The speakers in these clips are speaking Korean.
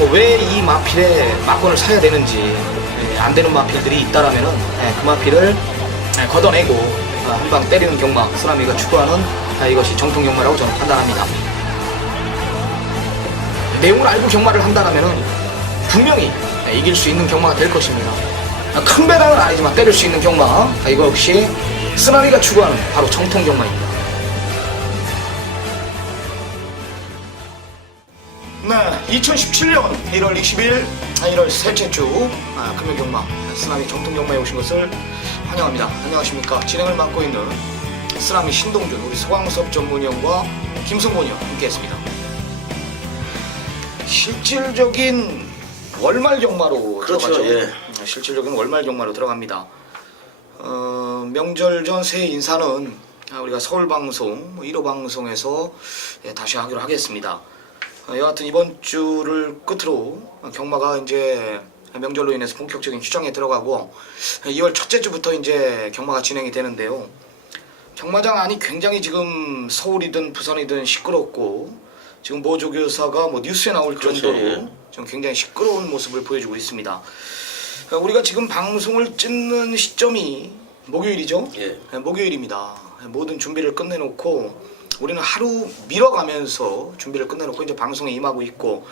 왜 이 마필에 막권을 사야 되는지 안 되는 마필들이 있다라면은 그 마필을 걷어내고 한 방 때리는 경마 쓰나미가 추구하는 이것이 정통 경마라고 저는 판단합니다. 내용을 알고 경마를 한다라면은 분명히 이길 수 있는 경마가 될 것입니다. 큰 배당은 아니지만 때릴 수 있는 경마, 이거 역시 쓰나미가 추구하는 바로 정통 경마입니다. 네, 2017년 1월 20일 1월 셋째 주 금요경마 쓰나미 정통 경마에 오신 것을 환영합니다. 안녕하십니까. 진행을 맡고 있는 쓰나미 신동준, 우리 소강섭 전문위원과 김승곤이 형 함께했습니다. 실질적인 월말 경마로 그렇죠, 들어가죠. 예. 실질적인 월말 경마로 들어갑니다. 명절 전 새해 인사는 우리가 서울 방송 1호 방송에서 다시 하기로 하겠습니다. 여하튼 이번 주를 끝으로 경마가 이제 명절로 인해서 본격적인 휴장에 들어가고 2월 첫째 주부터 이제 경마가 진행이 되는데요. 경마장 안이 굉장히 지금 서울이든 부산이든 시끄럽고 지금 모 조교사가 뉴스에 나올 그렇죠, 정도로 예. 좀 굉장히 시끄러운 모습을 보여주고 있습니다. 우리가 지금 방송을 찍는 시점이 목요일이죠? 예. 목요일입니다. 모든 준비를 끝내놓고 우리는 하루 밀어가면서 준비를 끝내놓고 이제 방송에 임하고 있고,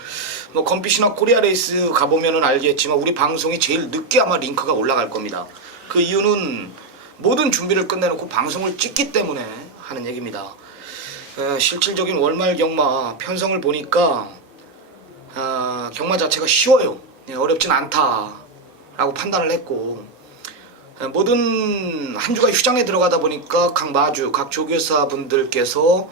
건빛이나 코리아레이스 가보면은 알겠지만 우리 방송이 제일 늦게 아마 링크가 올라갈 겁니다. 그 이유는 모든 준비를 끝내놓고 방송을 찍기 때문에 하는 얘기입니다. 실질적인 월말 경마 편성을 보니까 경마 자체가 쉬워요. 어렵진 않다라고 판단을 했고, 모든 한 주가 휴장에 들어가다 보니까 각 마주, 각 조교사분들께서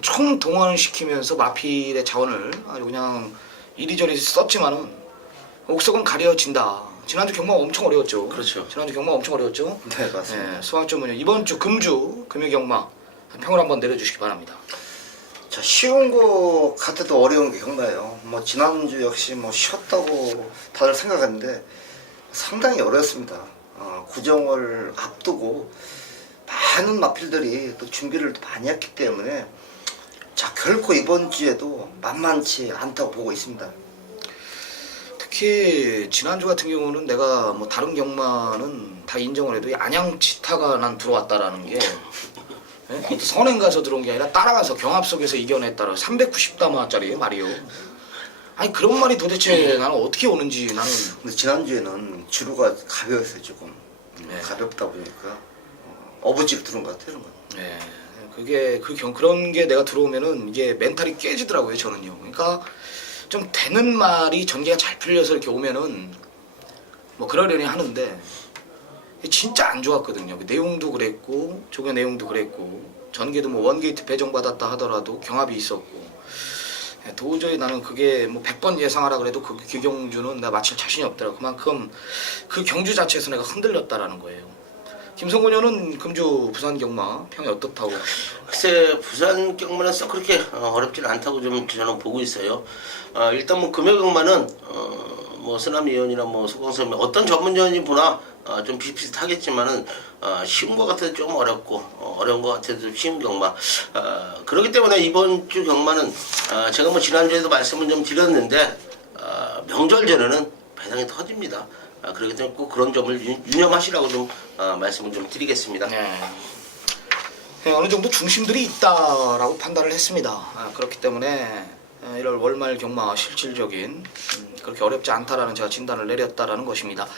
총 동원을 시키면서 마필의 자원을 아주 그냥 이리저리 썼지만은 옥석은 가려진다. 지난주 경마 엄청 어려웠죠. 그렇죠. 지난주 경마 엄청 어려웠죠. 네, 맞습니다. 수학전문요. 이번 주 금주 금요 경마 평을 한번 내려주시기 바랍니다. 자, 쉬운 거 같아도 어려운 게 경마예요. 지난주 역시 쉬었다고 다들 생각했는데 상당히 어렵습니다. 구정을 앞두고 많은 마필들이 또 준비를 또 많이 했기 때문에 결코 이번 주에도 만만치 않다고 보고 있습니다. 특히 지난주 같은 경우는 내가 다른 경마는 다 인정을 해도 이 안양치타가 난 들어왔다라는 게 선행 가서 들어온 게 아니라 따라가서 경합 속에서 이겨냈다라 390담화짜리 말이요. 아니 그런 말이 도대체 나는 어떻게 오는지 나는. 근데 지난주에는 주루가 가벼웠어요. 조금 가볍다 보니까 어부지로 들어온 것 같아요. 네, 그게 그런 게 내가 들어오면은 이게 멘탈이 깨지더라고요. 저는요. 그러니까 좀 되는 말이 전개가 잘 풀려서 이렇게 오면은 그러려니 하는데 진짜 안 좋았거든요. 그 내용도 그랬고 조교 내용도 그랬고 전개도 원게이트 배정받았다 하더라도 경합이 있었고 도저히 나는 그게 100번 예상하라 그래도 그 기경주는 내가 맞힐 자신이 없더라고. 그만큼 그 경주 자체에서 내가 흔들렸다라는 거예요. 김성곤 의원은 금주 부산 경마 평이 어떻다고? 글쎄 부산 경마는 썩 그렇게 어렵지는 않다고 좀 저는 보고 있어요. 일단 금요 경마는 쓰나미 의원이나 소강섭 어떤 전문위원이 보나 좀 비슷비슷하겠지만은 쉬운 것 같아도 좀 어렵고 어려운 것 같아도 쉬운 경마. 그렇기 때문에 이번 주 경마는 제가 지난주에도 말씀을 좀 드렸는데 명절 전에는 배당이 터집니다. 그렇기 때문에 꼭 그런 점을 유념하시라고 좀 말씀을 좀 드리겠습니다. 네, 어느 정도 중심들이 있다라고 판단을 했습니다. 그렇기 때문에 1월 월말 경마 실질적인 그렇게 어렵지 않다라는 제가 진단을 내렸다라는 것입니다.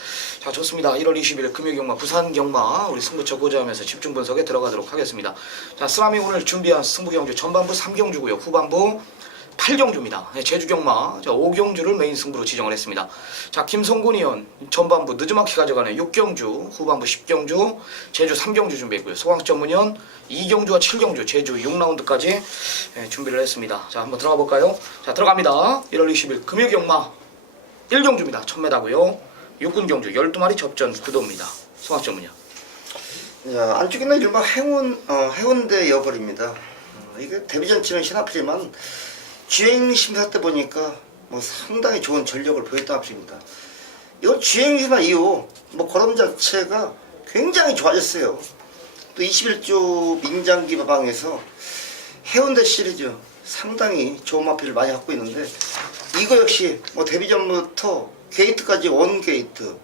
자, 좋습니다. 1월 20일 금요 경마 부산 경마 우리 승부처 고자하면서 집중 분석에 들어가도록 하겠습니다. 자, 쓰나미 오늘 준비한 승부 경주 전반부 3경주고요. 후반부 8경주입니다. 제주 경마 5경주를 메인 승부로 지정을 했습니다. 자, 김성곤 의원 전반부 늦지막히 가져가는 6경주, 후반부 10경주, 제주 3경주 준비했고요. 소강섭 전문위원 2경주와 7경주, 제주 6라운드까지 준비를 했습니다. 자, 한번 들어가 볼까요? 자, 들어갑니다. 1월 20일 금요 경마 1경주입니다. 1000m고요. 육군 경주 12마리 접전 구도입니다. 소강섭 전문위원. 안쪽에는 일반 해운대 여벌입니다. 이게 데뷔전 치는 신하필이만 주행 심사 때 보니까 상당히 좋은 전력을 보였던 합입니다. 이건 주행 심사 이후 걸음 자체가 굉장히 좋아졌어요. 또 21조 민장기 마방에서 해운대 시리즈 상당히 좋은 마필을 많이 갖고 있는데 이거 역시 뭐 데뷔 전부터 게이트까지 원 게이트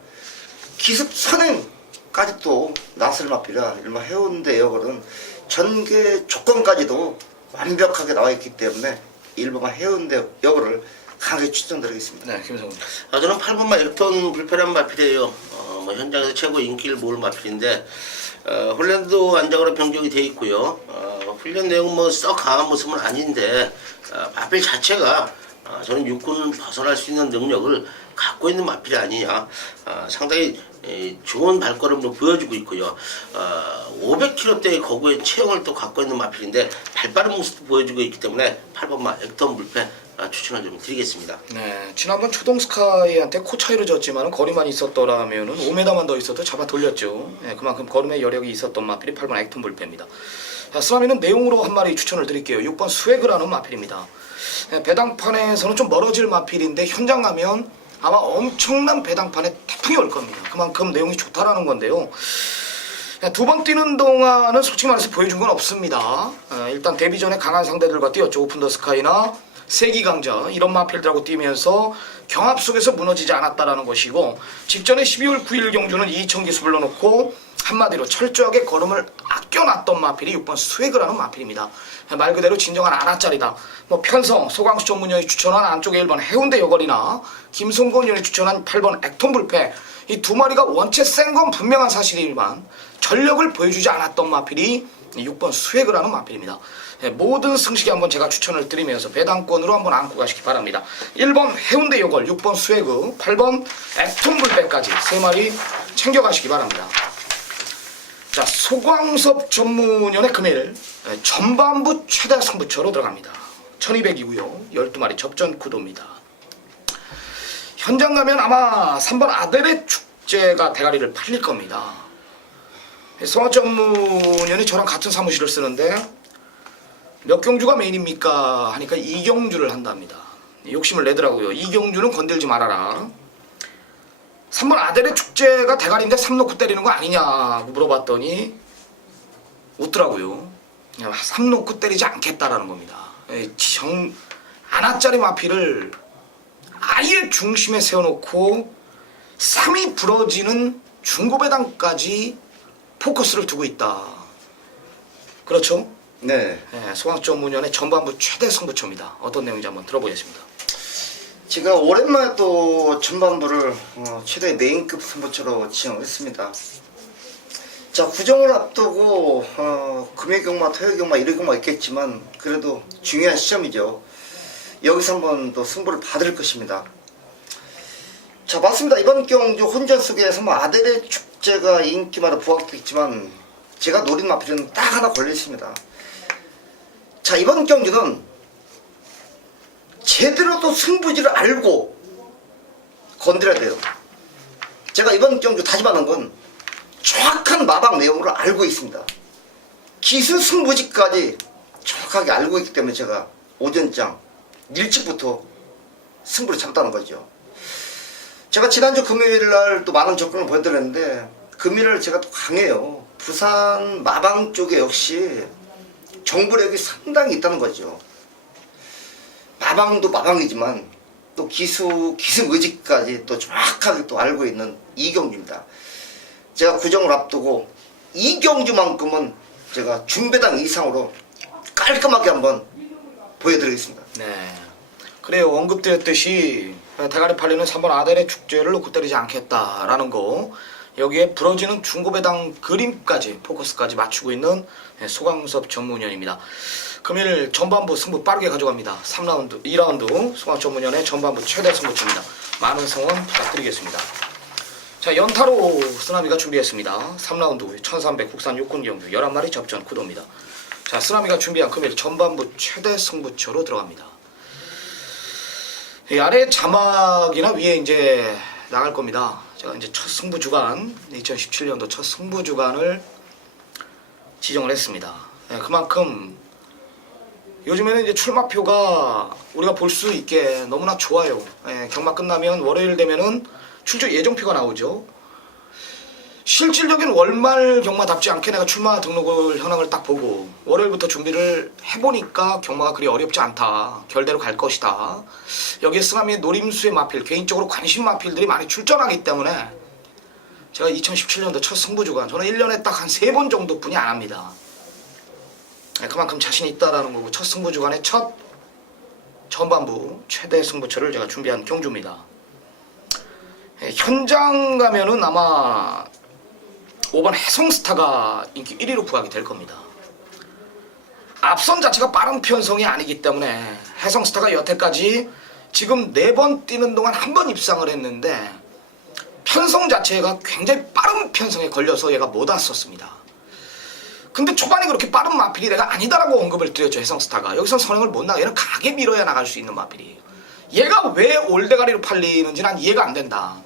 기습 선행까지 또 나설 마필이라 일마 해운대 여걸은 전개 조건까지도 완벽하게 나와 있기 때문에 일반 해운대 여걸을 강하게 추천드리겠습니다. 네, 김성훈. 저는 8번마 액톤 불펜한 마필이에요. 뭐 현장에서 최고 인기를 모을 마필인데 훈련도 안정으로 변경이 돼 있고요. 훈련 내용 뭐 썩 강한 모습은 아닌데 마필 자체가 저는 육군을 벗어날 수 있는 능력을 갖고 있는 마필이 아니냐. 상당히 좋은 발걸음을 보여주고 있고요. 500km대의 거구의 체형을 또 갖고 있는 마필인데 발빠른 모습도 보여주고 있기 때문에 8번마 액톤 불펜 추천을 좀 드리겠습니다. 네, 지난번 초동스카이한테 코 차이로 졌지만 거리만 있었더라면은 5m만 더 있어도 잡아 돌렸죠. 네, 그만큼 걸음의 여력이 있었던 마필이 8번 액톤 불펜입니다. 자, 쓰나미는 내용으로 한 마리 추천을 드릴게요. 6번 스웨그라는 마필입니다. 네, 배당판에서는 좀 멀어질 마필인데 현장 가면 아마 엄청난 배당판에 태풍이 올 겁니다. 그만큼 내용이 좋다라는 건데요. 두 번 뛰는 동안은 솔직히 말해서 보여준 건 없습니다. 일단 데뷔 전에 강한 상대들과 뛰었죠. 오픈 더 스카이나 세기강자 이런 마필들하고 뛰면서 경합 속에서 무너지지 않았다라는 것이고 직전에 12월 9일 경주는 2천 기습을 넣어놓고 한마디로 철저하게 걸음을 아껴놨던 마필이 6번 스웨그라는 마필입니다. 말 그대로 진정한 아나짜리다. 뭐 편성, 소광수 전문위원이 추천한 안쪽에 1번 해운대 여걸이나 김성곤 위원이 추천한 8번 액톤 불패 이 두 마리가 원체 센 건 분명한 사실이지만 전력을 보여주지 않았던 마필이 6번 스웨그라는 마필입니다. 모든 승식에 한번 제가 추천을 드리면서 배당권으로 한번 안고 가시기 바랍니다. 1번 해운대 여걸, 6번 스웨그, 8번 액톤 불패까지 3마리 챙겨가시기 바랍니다. 자, 소광섭 전문위원의 금일 전반부 최다 승부처로 들어갑니다. 1200이고요. 12마리 접전 구도입니다. 현장 가면 아마 3번 아델의 축제가 대가리를 팔릴 겁니다. 성화 전문위원이 저랑 같은 사무실을 쓰는데 몇 경주가 메인입니까? 하니까 이경주를 한답니다. 욕심을 내더라고요. 이경주는 건들지 말아라. 3번 아델의 축제가 대가리인데 3 놓고 때리는 거 아니냐고 물어봤더니 웃더라고요. 3 놓고 때리지 않겠다라는 겁니다. 아나짜리 마피를 아예 중심에 세워놓고 3이 부러지는 중고배당까지 포커스를 두고 있다. 그렇죠? 네. 소광수 전문위원의 전반부 최대 승부처입니다. 어떤 내용인지 한번 들어보겠습니다. 제가 오랜만에 또 전반부를 최대 메인급 승부처로 지정했습니다. 자, 구정을 앞두고 금요경마, 토요경마, 일요경마 있겠지만 그래도 중요한 시점이죠. 여기서 한번 또 승부를 받을 것입니다. 자, 맞습니다. 이번 경주 혼전 속에서 뭐 아델의 축제가 인기마다 부각됐지만 제가 노린 마필은 딱 하나 걸려 있습니다. 자, 이번 경주는 제대로 또 승부지를 알고 건드려야 돼요. 제가 이번 경주 다짐하는 건 정확한 마방 내용으로 알고 있습니다. 기술 승부지까지 정확하게 알고 있기 때문에 제가 오전장 일찍부터 승부를 잡다는 거죠. 제가 지난주 금요일날 또 많은 접근을 보여드렸는데 금요일날 제가 또 강해요. 부산 마방 쪽에 역시 정보력이 상당히 있다는 거죠. 마방도 마방이지만 또 기습 의지까지 또 정확하게 또 알고 있는 이경주입니다. 제가 구정을 앞두고 이경주만큼은 제가 준배당 이상으로 깔끔하게 한번 보여드리겠습니다. 네. 그래요. 언급드렸듯이 대가리 팔리는 3번 아델의 축제를 놓고 때리지 않겠다라는 거. 여기에 부러지는 중고배당 그림까지 포커스까지 맞추고 있는 소광섭 전문위원입니다. 금일 전반부 승부 빠르게 가져갑니다. 3라운드, 2라운드 소광섭 전문위원의 전반부 최대 승부처입니다. 많은 성원 부탁드리겠습니다. 자, 연타로 쓰나미가 준비했습니다. 3라운드 1300 국산 육군 경주 11마리 접전 구도입니다. 자, 쓰나미가 준비한 금일 전반부 최대 승부처로 들어갑니다. 이 아래 자막이나 위에 이제 나갈 겁니다. 제가 이제 첫 승부 주간 2017년도 첫 승부 주간을 지정을 했습니다. 그만큼 요즘에는 이제 출마표가 우리가 볼 수 있게 너무나 좋아요. 경마 끝나면 월요일 되면은 출조 예정표가 나오죠. 실질적인 월말 경마답지 않게 내가 출마 등록을 현황을 딱 보고 월요일부터 준비를 해보니까 경마가 그리 어렵지 않다. 결대로 갈 것이다. 여기에 쓰나미의 노림수의 마필, 개인적으로 관심 마필들이 많이 출전하기 때문에 제가 2017년도 첫 승부주간, 저는 1년에 딱 한 3번 정도뿐이 안 합니다. 그만큼 자신이 있다라는 거고, 첫 승부주간의 첫 전반부 최대 승부처를 제가 준비한 경주입니다. 현장 가면은 아마 5번 해성스타가 인기 1위로 부각이 될 겁니다. 앞선 자체가 빠른 편성이 아니기 때문에 해성스타가 여태까지 지금 4번 뛰는 동안 한 번 입상을 했는데 편성 자체가 굉장히 빠른 편성에 걸려서 얘가 못 왔었습니다. 근데 초반에 그렇게 빠른 마필이 내가 아니다라고 언급을 드렸죠. 해성스타가 여기서 선행을 못 나가. 얘는 가게 밀어야 나갈 수 있는 마필이에요. 얘가 왜 올대가리로 팔리는지 난 이해가 안 된다.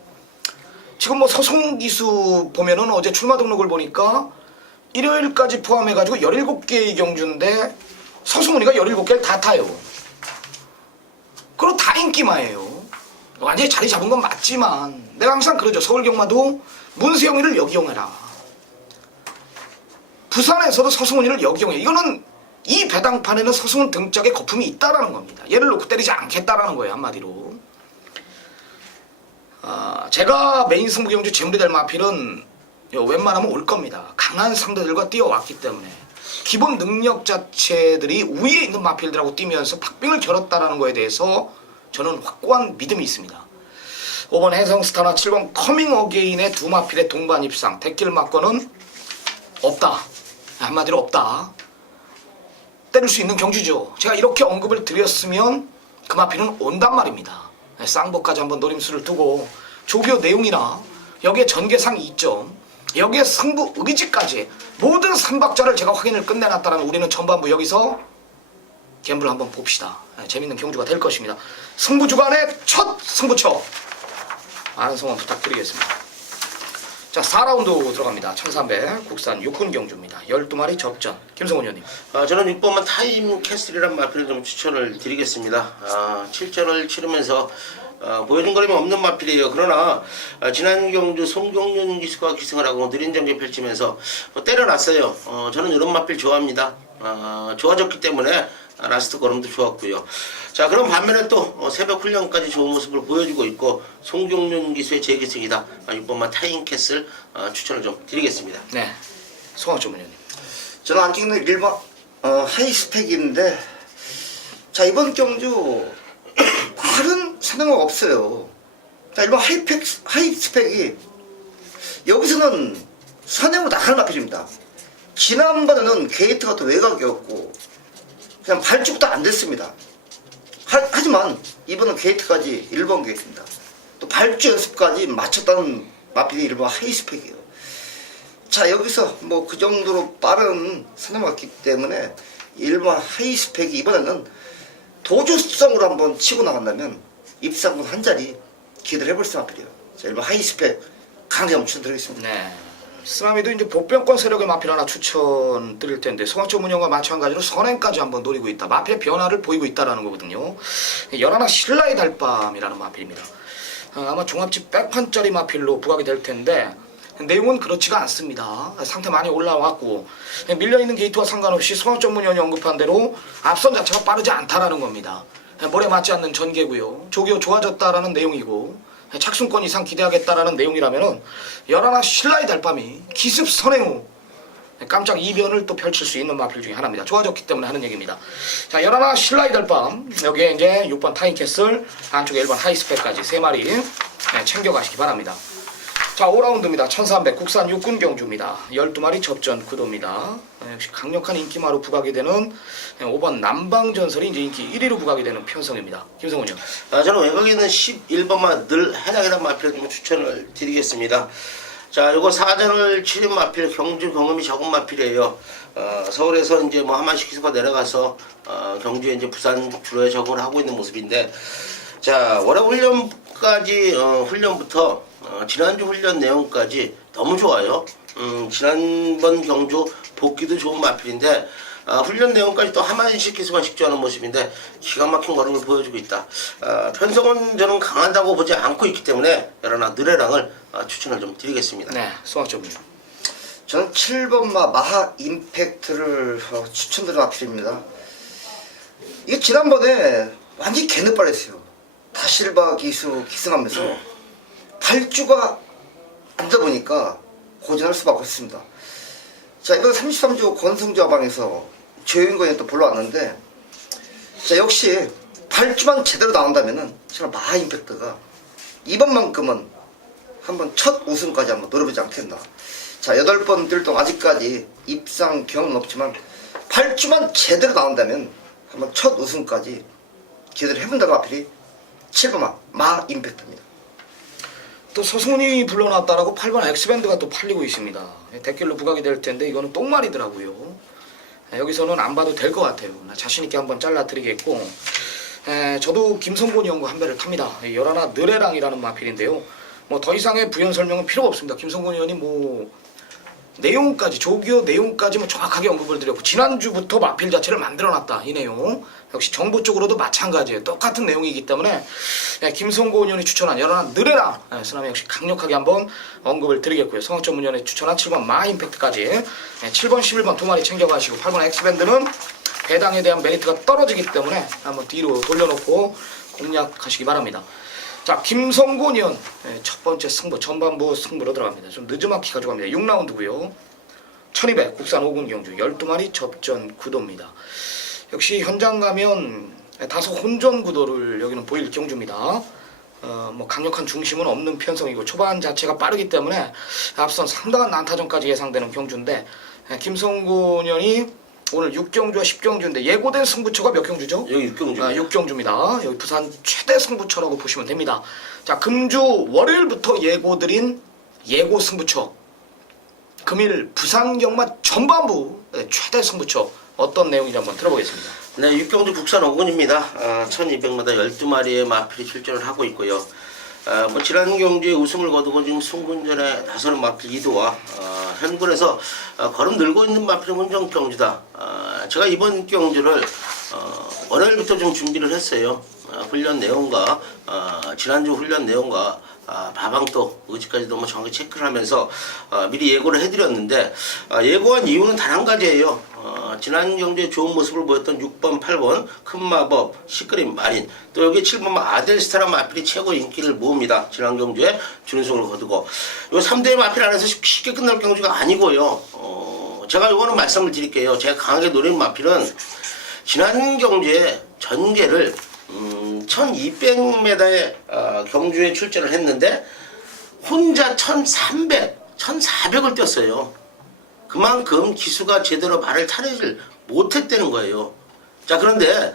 지금 뭐 서송기수 보면은 어제 출마 등록을 보니까 일요일까지 포함해가지고 17개의 경주인데 서승훈이가 17개를 다 타요. 그리고 다 인기마예요. 완전히 자리 잡은 건 맞지만 내가 항상 그러죠. 서울경마도 문세영이를 역이용해라. 부산에서도 서승훈이를 역이용해. 이거는 이 배당판에는 서승훈 등짝에 거품이 있다라는 겁니다. 얘를 놓고 때리지 않겠다라는 거예요. 한마디로. 제가 메인 승부 경주 재물이 될 마필은 웬만하면 올 겁니다. 강한 상대들과 뛰어왔기 때문에 기본 능력 자체들이 우위에 있는 마필들하고 뛰면서 박빙을 겨뤘다라는 거에 대해서 저는 확고한 믿음이 있습니다. 5번 해성스타나 7번 커밍 어게인의 두 마필의 동반 입상, 대길 맞고는 없다. 한마디로 없다. 때릴 수 있는 경주죠. 제가 이렇게 언급을 드렸으면 그 마필은 온단 말입니다. 쌍복까지 한번 노림수를 두고 조교 내용이나 여기에 전개상 2점, 여기에 승부 의지까지 모든 3박자를 제가 확인을 끝내놨다는 우리는 전반부 여기서 갬블 한번 봅시다. 재밌는 경주가 될 것입니다. 승부주간의 첫 승부처 많은 성원 부탁드리겠습니다. 자, 4라운드 들어갑니다. 1300 국산 6군 경주입니다. 12마리 접전. 김성훈 의원님. 저는 6번만 타임 캐슬이란 마필을 좀 추천을 드리겠습니다. 7절을 치르면서 보여준 거림이 없는 마필이에요. 그러나 지난 경주 송경륜 기수가 기승을 하고 느린 전개 펼치면서 때려놨어요. 저는 이런 마필 좋아합니다. 좋아졌기 때문에 라스트 걸음도 좋았고요. 자, 그럼 반면에 또 새벽 훈련까지 좋은 모습을 보여주고 있고 송경륜 기수의 재기승이다. 6번만 타임 캐슬 추천을 좀 드리겠습니다. 네, 송학조 의원님. 저는 안 찍는 1번 하이스펙인데, 자, 이번 경주 다른 사명은 없어요. 자, 1번 하이스펙이 여기서는 선행으로 나가는 마필입니다. 지난번에는 게이트가 또 외곽이었고 그냥 발주도 안 됐습니다. 하지만 이번은 게이트까지 1번 게이트입니다. 또 발주 연습까지 마쳤다는 마필이 1번 하이스펙이에요. 자, 여기서 뭐 그 정도로 빠른 선행 왔기 때문에 1번 하이스펙이 이번에는 도주성으로 한번 치고 나간다면 입상군 한 자리 기대를 해볼 수 마필이에요. 자, 1번 하이스펙 강하게 한번 추천드리겠습니다. 네. 쓰나미도 이제 보병권 세력의 마필 하나 추천 드릴 텐데 성학조 문영과 마찬가지로 선행까지 한번 노리고 있다. 마필의 변화를 보이고 있다라는 거거든요. 연하나 신라의 달밤이라는 마필입니다. 아마 종합집 백판짜리 마필로 부각이 될 텐데 내용은 그렇지가 않습니다. 상태 많이 올라왔고 밀려있는 게이트와 상관없이 성학조 문영이 언급한 대로 앞선 자체가 빠르지 않다라는 겁니다. 머리에 맞지 않는 전개고요. 조교 좋아졌다라는 내용이고 착순권 이상 기대하겠다라는 내용이라면은 연하나 신라의 달밤이 기습 선행 후 깜짝 이변을 또 펼칠 수 있는 마필 중에 하나입니다. 좋아졌기 때문에 하는 얘기입니다. 자, 연하나 신라의 달밤 여기에 이제 6번 타임캐슬 안쪽에 1번 하이스펙까지 3마리 챙겨가시기 바랍니다. 자, 5라운드입니다. 1300 국산 6군 경주입니다. 12마리 접전 구도입니다. 역시 강력한 인기마로 부각이 되는 5번 남방전설이 이제 인기 1위로 부각이 되는 편성입니다. 김성훈이요. 저는 외곽에 있는 11번만 늘 해당이라는 마필을 좀 추천을 드리겠습니다. 자, 요거 4전을 치른 마필, 경주 경험이 적은 마필이에요. 서울에서 이제 뭐 하만식 기수가 내려가서 경주에 이제 부산 주로에 적응을 하고 있는 모습인데, 자, 월요 훈련까지 훈련부터 지난주 훈련 내용까지 너무 좋아요. 지난번 경주 복귀도 좋은 마필인데 훈련 내용까지 또 하만식 기수가 직조하는 모습인데 기가 막힌 걸음을 보여주고 있다. 편성은 저는 강하다고 보지 않고 있기 때문에 여러나 느레랑을 추천을 좀 드리겠습니다. 네, 송학점은요. 저는 7번 마하 임팩트를 추천드리는 마필입니다. 이게 지난번에 완전히 개느빨했어요. 다실바 기수 기승하면서 발주가 안 되다 보니까 고전할 수밖에 없습니다. 자, 이번 33조 권성주 하방에서 조인권이 또 불러왔는데, 자, 역시 발주만 제대로 나온다면은 정말 마하 임팩트가 이번만큼은 한번 첫 우승까지 한번 노려보지 않겠나. 자, 8번 뛸 동안 아직까지 입상 경험은 없지만 발주만 제대로 나온다면 한번 첫 우승까지 기대를 해본다고 하필이 7번 마 임팩트입니다. 또 서승훈이 불러놨다라고 8번 엑스밴드가 또 팔리고 있습니다. 댓글로 부각이 될 텐데 이거는 똥말이더라고요. 여기서는 안 봐도 될 것 같아요. 나 자신 있게 한번 잘라드리겠고, 저도 김성곤이 형과 한 배를 탑니다. 열하나 느레랑이라는 마필인데요. 뭐 더 이상의 부연 설명은 필요가 없습니다. 김성곤 의원이 뭐 내용까지, 조기호 내용까지 뭐 정확하게 언급을 드렸고, 지난주부터 마필 자체를 만들어놨다, 이 내용. 역시 정부 쪽으로도 마찬가지예요. 똑같은 내용이기 때문에 김성곤 의원이 추천한 열하나 느레랑 쓰나미 역시 강력하게 한번 언급을 드리겠고요. 성학전문 의원이 추천한 7번 마임팩트까지 7번 11번 두 마리 챙겨가시고, 8번 엑스밴드는 배당에 대한 메리트가 떨어지기 때문에 한번 뒤로 돌려놓고 공략하시기 바랍니다. 자, 김성곤 의원 첫 번째 승부, 전반부 승부로 들어갑니다. 좀 늦지막히 가져갑니다. 6라운드고요. 1200 국산 5군 경주 12마리 접전 구도입니다. 역시 현장 가면 다소 혼전 구도를 여기는 보일 경주입니다. 뭐 강력한 중심은 없는 편성이고 초반 자체가 빠르기 때문에 앞선 상당한 난타전까지 예상되는 경주인데, 김성곤 의원이 오늘 6경주와 10경주인데 예고된 승부처가 몇 경주죠? 여기 6경주입니다. 6경주입니다. 여기 부산 최대 승부처라고 보시면 됩니다. 자, 금주 월요일부터 예고드린 예고 승부처, 금일 부산 경마 전반부 최대 승부처 어떤 내용인지 한번 들어보겠습니다. 네, 6경주 국산 5군입니다. 1200마다 12마리의 마필이 출전을 하고 있고요. 뭐 지난 경주에 우승을 거두고 지금 승군전에 나서는 마필 2도와 현군에서 걸음 늘고 있는 마필은 혼정 경주다. 제가 이번 경주를 월요일부터 좀 준비를 했어요. 훈련 내용과 지난주 훈련 내용과 바방도 의지까지도 뭐 정확히 체크를 하면서 미리 예고를 해드렸는데, 예고한 이유는 단 한 가지예요. 지난 경주에 좋은 모습을 보였던 6번, 8번 큰마법, 시크릿 마린, 또 여기 7번 아델스타란 마필이 최고 인기를 모읍니다. 지난 경주에 준우승을 거두고, 요 3대의 마필 안에서 쉽게 끝날 경주가 아니고요. 제가 요거는 말씀을 드릴게요. 제가 강하게 노리는 마필은 지난 경주에 전개를 1200m의 경주에 출전을 했는데 혼자 1300, 1400을 뛰었어요. 그만큼 기수가 제대로 말을 타내질 못했다는 거예요. 자, 그런데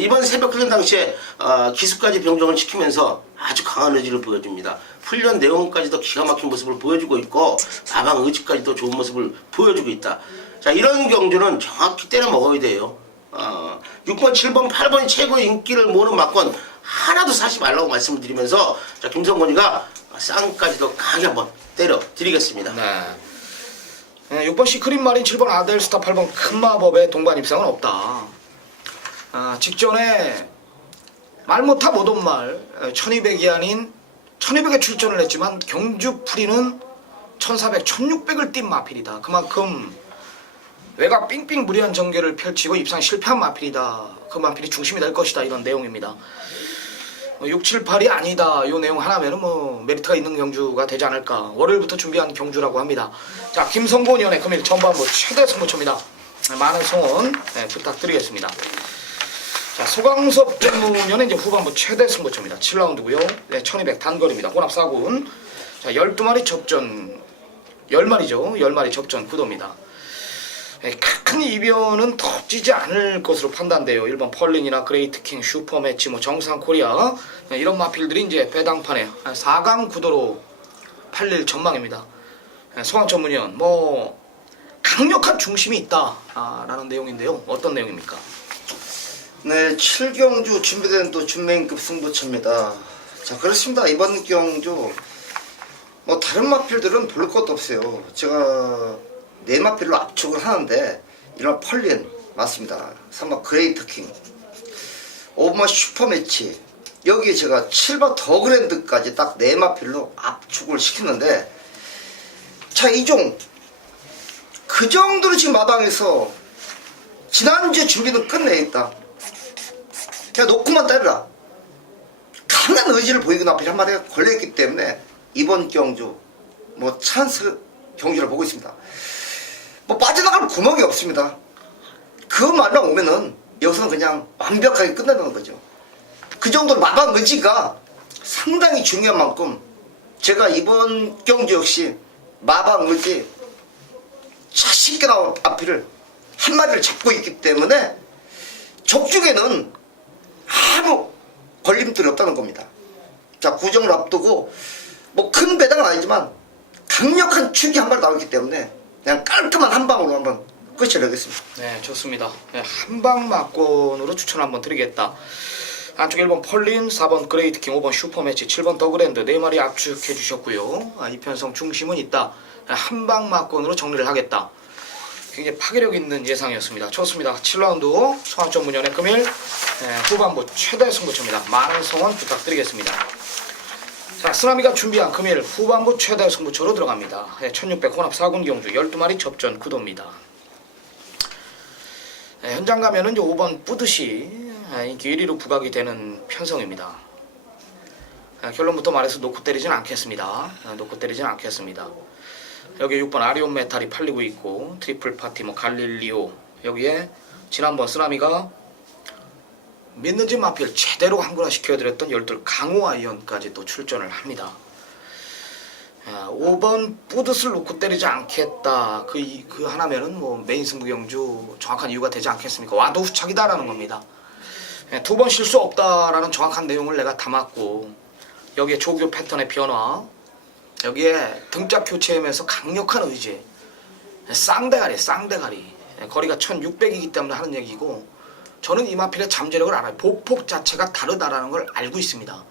이번 새벽 훈련 당시에 기수까지 병정을 지키면서 아주 강한 의지를 보여줍니다. 훈련 내용까지도 기가 막힌 모습을 보여주고 있고, 마방 의지까지도 좋은 모습을 보여주고 있다. 자, 이런 경주는 정확히 때려 먹어야 돼요. 6번, 7번, 8번이 최고 인기를 모으는 막권 하나도 사지 말라고 말씀을 드리면서, 자, 김성곤이가 쌍까지도 강하게 한번 때려 드리겠습니다. 네. 6번 시크릿 마린, 7번 아델스타, 8번 큰마법의 동반 입상은 없다. 직전에 말 못하 못온 말 1200이 아닌 1200에 출전을 했지만 경주 풀이는 1400, 1600을 뛴 마필이다. 그만큼 외곽 삥삥 무리한 전개를 펼치고 입상 실패한 마필이다. 그 마필이 중심이 될 것이다. 이런 내용입니다. 6, 7, 8이 아니다. 이 내용 하나면은 뭐 메리트가 있는 경주가 되지 않을까. 월요일부터 준비한 경주라고 합니다. 자, 김성곤 의원의 금일 전반부 최대 승부처입니다. 많은 성원 부탁드리겠습니다. 자, 소강섭 전문위원의 이제 후반부 최대 승부처입니다. 7라운드고요. 1200 단거리입니다. 혼합 4군. 자, 12마리 접전, 10마리죠. 10마리 접전 구도입니다. 큰 이변은 터지지 않을 것으로 판단돼요. 1번 펄린이나 그레이트킹, 슈퍼매치, 뭐 정상코리아 이런 마필들이 이제 배당판에 4강 구도로 팔릴 전망입니다. 소강 전문위원, 뭐 강력한 중심이 있다라는 내용인데요. 어떤 내용입니까? 네, 7경주 준비된 또 준메인급 승부처입니다. 자, 그렇습니다. 이번 경주 뭐 다른 마필들은 볼 것도 없어요. 제가 네 마필로 압축을 하는데, 이런 펄린, 맞습니다. 3번 그레이트 킹, 5번 슈퍼매치. 여기에 제가 7번 더그랜드까지 딱 4마필로 압축을 시켰는데, 자, 이종 그 정도로 지금 마당에서 지난주 준비는 끝내있다. 그냥 놓고만 때려라. 강한 의지를 보이고 앞에 한 마리가 걸려있기 때문에 이번 경주 뭐 찬스 경주를 보고 있습니다. 뭐 빠져나갈 구멍이 없습니다. 그 말만 오면은 여기서는 그냥 완벽하게 끝내는 거죠. 그 정도로 마방 의지가 상당히 중요한 만큼 제가 이번 경주 역시 마방 의지 자신있게 나온 앞이를 한 마리를 잡고 있기 때문에 적중에는 아무 걸림돌이 없다는 겁니다. 자, 구정을 앞두고 뭐 큰 배당은 아니지만 강력한 축이 한 마리 나오기 때문에 그냥 깔끔한 한 방으로 한번 끝이라겠습니다. 네, 좋습니다. 네, 한방 막권으로 추천 한번 드리겠다. 안쪽 1번 펄린, 4번 그레이트킹, 5번 슈퍼매치, 7번 더그랜드 4마리 압축해 주셨고요. 이편성 중심은 있다. 한방 막권으로 정리를 하겠다. 굉장히 파괴력 있는 예상이었습니다. 좋습니다. 7라운드 소환점 문연의 금일 후반부 최대 승부처입니다. 많은 성원 부탁드리겠습니다. 자, 쓰나미가 준비한 금일 후반부 최대 승부처로 들어갑니다. 1600 혼합 4군 경주 12마리 접전 구도입니다. 현장 가면은 5번 뿌듯이 인기 1위로 부각이 되는 편성입니다. 결론부터 말해서 놓고 때리진 않겠습니다. 놓고 때리진 않겠습니다. 여기 6번 아리온 메탈이 팔리고 있고 트리플 파티 뭐 갈릴리오, 여기에 지난번 쓰나미가 믿는지 마필 제대로 한글화 시켜드렸던 12 강호 아이언까지 또 출전을 합니다. 5번 뿌듯을 놓고 때리지 않겠다. 그 하나면은 뭐 메인 승부 경주 정확한 이유가 되지 않겠습니까? 와도 후착이다라는 겁니다. 2번 실수 없다라는 정확한 내용을 내가 담았고, 여기에 조교 패턴의 변화, 여기에 등짝 교체하면서 강력한 의지, 쌍대가리 거리가 1600이기 때문에 하는 얘기고, 저는 이마필의 잠재력을 알아요. 보폭 자체가 다르다라는 걸 알고 있습니다.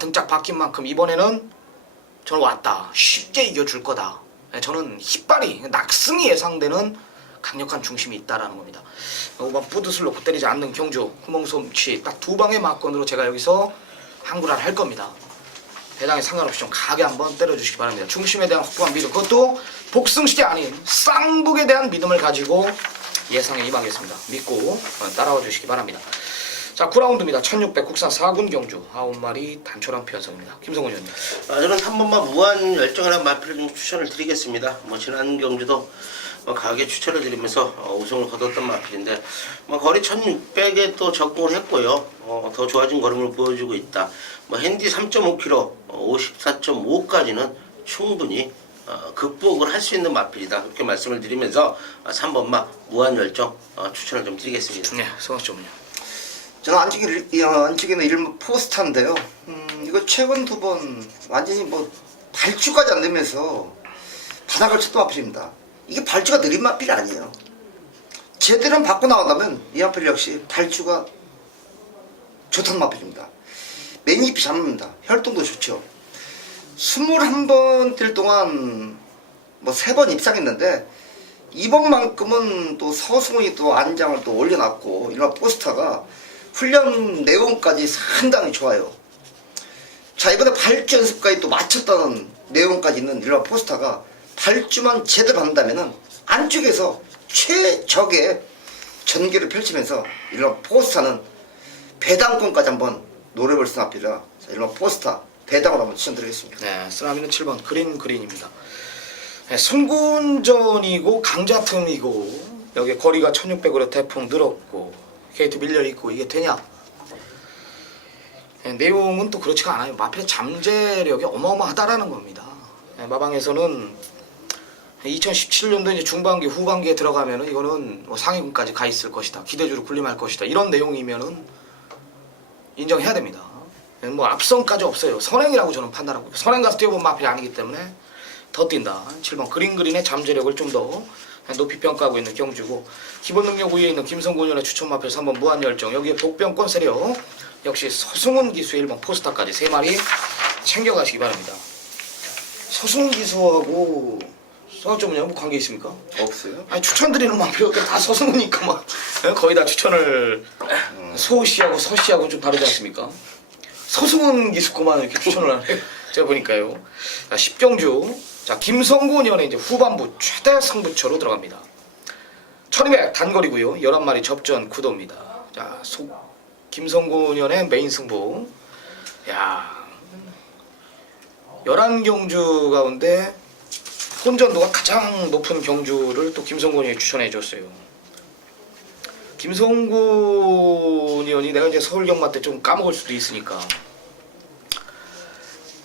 등짝 바뀐 만큼 이번에는 저는 왔다, 쉽게 이겨줄 거다. 저는 힙발이 낙승이 예상되는 강력한 중심이 있다라는 겁니다. 5번 뿌듯을 놓고 때리지 않는 경주 구멍솜치 딱 2방의 막건으로 제가 여기서 한구라를 할 겁니다. 배당에 상관없이 좀 강하게 한번 때려주시기 바랍니다. 중심에 대한 확고한 믿음, 그것도 복승식이 아닌 쌍북에 대한 믿음을 가지고 예상에 임하겠습니다. 믿고 따라와 주시기 바랍니다. 자, 9라운드입니다. 1600 국산 4군 경주 9마리 단촐한 편성입니다. 김성훈 의원님. 저는 한 번만 무한 열정이라는 마필을 좀 추천을 드리겠습니다. 뭐 지난 경주도 가게 추천을 드리면서 우승을 거뒀던 마필인데 거리 1600에 또 적응을 했고요. 더 좋아진 걸음을 보여주고 있다. 핸디 3.5km 54.5까지는 충분히 극복을 할 수 있는 마필이다. 그렇게 말씀을 드리면서 3번마 무한 열정 추천을 좀 드리겠습니다. 네, 성훈 씨군요. 저는 안쪽에는 이름 포스타인데요. 이거 최근 2번 완전히 뭐 발주까지 안 되면서 바닥을 쳤던 마필입니다. 이게 발주가 느린 마필이 아니에요. 제대로 받고 나온다면 이 마필 역시 발주가 좋다는 마필입니다. 맨입이 잡습니다. 혈통도 좋죠. 21번 뛸 동안 뭐 3번 입상했는데 이번만큼은 또 서승훈이 또 안장을 또 올려놨고, 이런 포스터가 훈련 내용까지 상당히 좋아요. 자, 이번에 발주 연습까지 또 마쳤다는 내용까지 있는 이런 포스터가 발주만 제대로 한다면은 안쪽에서 최적의 전개를 펼치면서 이런 포스터는 배당권까지 한번 노려볼 수 앞이라 이런 포스터 배당을 한번 추천드리겠습니다. 네, 쓰나미는 7번 그린입니다. 네, 승군전이고 강자틈이고 여기 거리가 1600으로 대풍 늘었고 게이트 밀려있고 이게 되냐? 네, 내용은 또 그렇지가 않아요. 마필의 잠재력이 어마어마하다라는 겁니다. 네, 마방에서는 2017년도 이제 중반기 후반기에 들어가면은 이거는 뭐 상위군까지 가 있을 것이다, 기대주로 군림할 것이다, 이런 내용이면은 인정해야 됩니다. 뭐 앞선까지 없어요. 선행이라고 저는 판단하고, 선행 가서 뛰어본 마필이 아니기 때문에 더 뛴다. 7번 그린의 잠재력을 좀 더 높이 평가하고 있는 경주고, 기본 능력 위에 있는 김성곤 의원의 추천 마필 3번 무한열정, 여기에 복병권 세력 역시 서승훈 기수의 1번 포스타까지 3마리 챙겨가시기 바랍니다. 서승훈 기수하고 성악전문이랑 뭐 관계 있습니까? 없어요? 아니 추천드리는 마필이 다 서승우니까 막 거의 다 추천을 소우 씨하고 서 씨하고 좀 다르지 않습니까? 서승훈 기수코만 이렇게 추천을 하네요. 제가 보니까요. 자, 10경주. 자, 김성곤 의원의 이제 후반부 최대 승부처로 들어갑니다. 1200 단거리고요. 11마리 접전 구도입니다. 자, 김성곤 의원의 메인 승부. 야, 11경주 가운데 혼전도가 가장 높은 경주를 또 김성곤 의원이 추천해 줬어요. 김성곤 의원이 내가 이제 서울 경마 때 좀 까먹을 수도 있으니까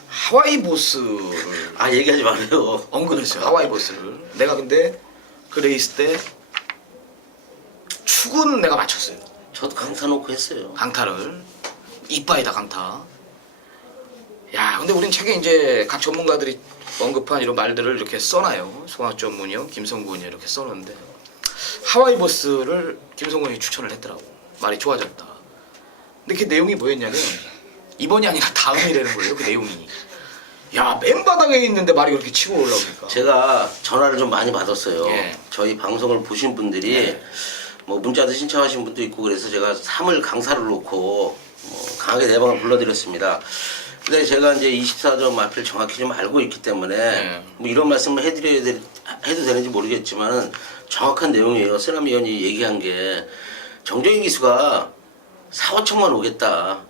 하와이 보스를 아 얘기하지 말아요. 언급했어요. 하와이 보스를. 내가 근데 그 레이스 때 축은 내가 맞췄어요. 저도 강타 놓고 했어요. 강타를 이빠이다 강타. 야, 근데 우린 책에 이제 각 전문가들이 언급한 이런 말들을 이렇게 써놔요. 송학 전문이요, 김성군이요 이렇게 써놓는데 하와이 보스를 김성군이 추천을 했더라고. 말이 좋아졌다. 근데 그 내용이 뭐였냐면 이번이 아니라 다음이라는 거예요. 그 내용이. 야, 맨바닥에 있는데 말이 그렇게 치고 올라오니까. 제가 전화를 좀 많이 받았어요. 예. 저희 방송을 보신 분들이 예. 뭐 문자도 신청하신 분도 있고 그래서 제가 3을 강사를 놓고 강하게 내방을 불러드렸습니다. 근데 제가 이제 24점 마필 정확히 좀 알고 있기 때문에 뭐 이런 말씀을 해도 되는지 모르겠지만은 정확한 내용이에요. 쓰나미 의원이 얘기한 게 정정인 기수가 4, 5척만 오겠다.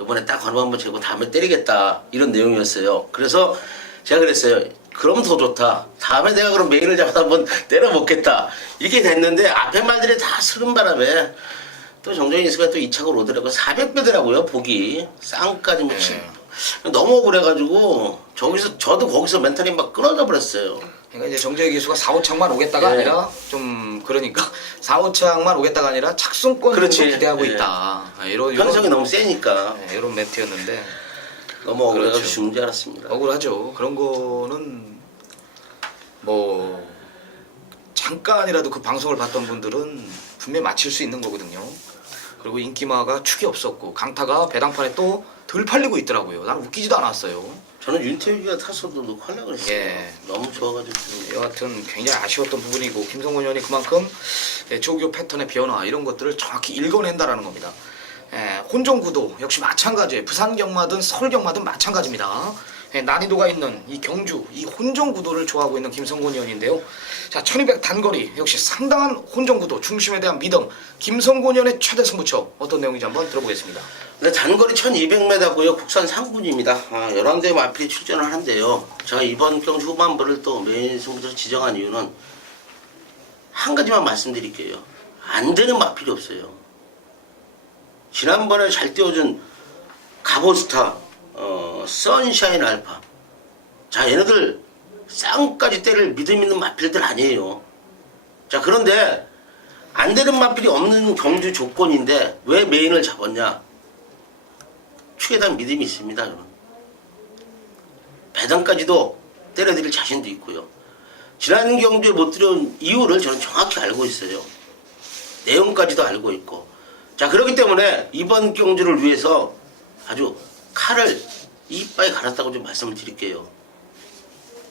이번에 딱 걸음 한번 재고 다음에 때리겠다. 이런 내용이었어요. 그래서 제가 그랬어요. 그럼 더 좋다. 다음에 내가 그럼 메인을 잡아서 한번 때려먹겠다. 이렇게 됐는데 앞에 말들이 다 흐른 바람에 또 정정인 기수가 또 2착을 오더라고요. 400배더라고요. 복이. 쌍까지 뭐 너무 억울해가지고 저도 거기서 멘탈이 막 끊어져 버렸어요. 그러니까 이제 정재희 기수가 4, 5창만 오겠다가 예. 아니라 좀 그러니까 4, 5창만 오겠다가 아니라 착순권으로 그렇지. 기대하고 예. 있다. 이런 편성이 너무 세니까 이런 멘트였는데 너무 억울해가지고 그렇죠. 죽는 줄 알았습니다. 억울하죠. 그런 거는 뭐 잠깐이라도 그 방송을 봤던 분들은 분명히 맞힐 수 있는 거거든요. 그리고 인기마가 축이 없었고 강타가 배당판에 또 덜 팔리고 있더라고요. 나는 웃기지도 않았어요. 저는 윤태규가 타서도 놓고 하려고 그랬어요. 예. 너무 좋아가지고. 여하튼 굉장히 아쉬웠던 부분이고 김성곤 의원이 그만큼 조교 패턴의 변화 이런 것들을 정확히 읽어낸다라는 겁니다. 혼종 구도 역시 마찬가지예요. 부산 경마든 서울 경마든 마찬가지입니다. 난이도가 있는 이 경주, 이 혼종 구도를 좋아하고 있는 김성곤 의원인데요. 자, 1200 단거리 역시 상당한 혼종 구도, 중심에 대한 믿음. 김성곤 의원의 최대 승부처 어떤 내용인지 한번 들어보겠습니다. 네, 단거리 1200m고요. 국산 상군입니다. 11대의 마필이 출전을 하는데요. 제가 이번 경주 후반부를 또 메인 승부처로 지정한 이유는 한 가지만 말씀드릴게요. 안 되는 마필이 없어요. 지난번에 잘 띄워준 가보스타, 선샤인 알파. 자, 얘네들 쌍까지 때릴 믿음 있는 마필들 아니에요. 자, 그런데 안 되는 마필이 없는 경주 조건인데 왜 메인을 잡았냐? 축에 대한 믿음이 있습니다. 저는. 배당까지도 때려드릴 자신도 있고요. 지난 경주에 못 들여온 이유를 저는 정확히 알고 있어요. 내용까지도 알고 있고. 자, 그렇기 때문에 이번 경주를 위해서 아주 칼을 이빨에 갈았다고 좀 말씀을 드릴게요.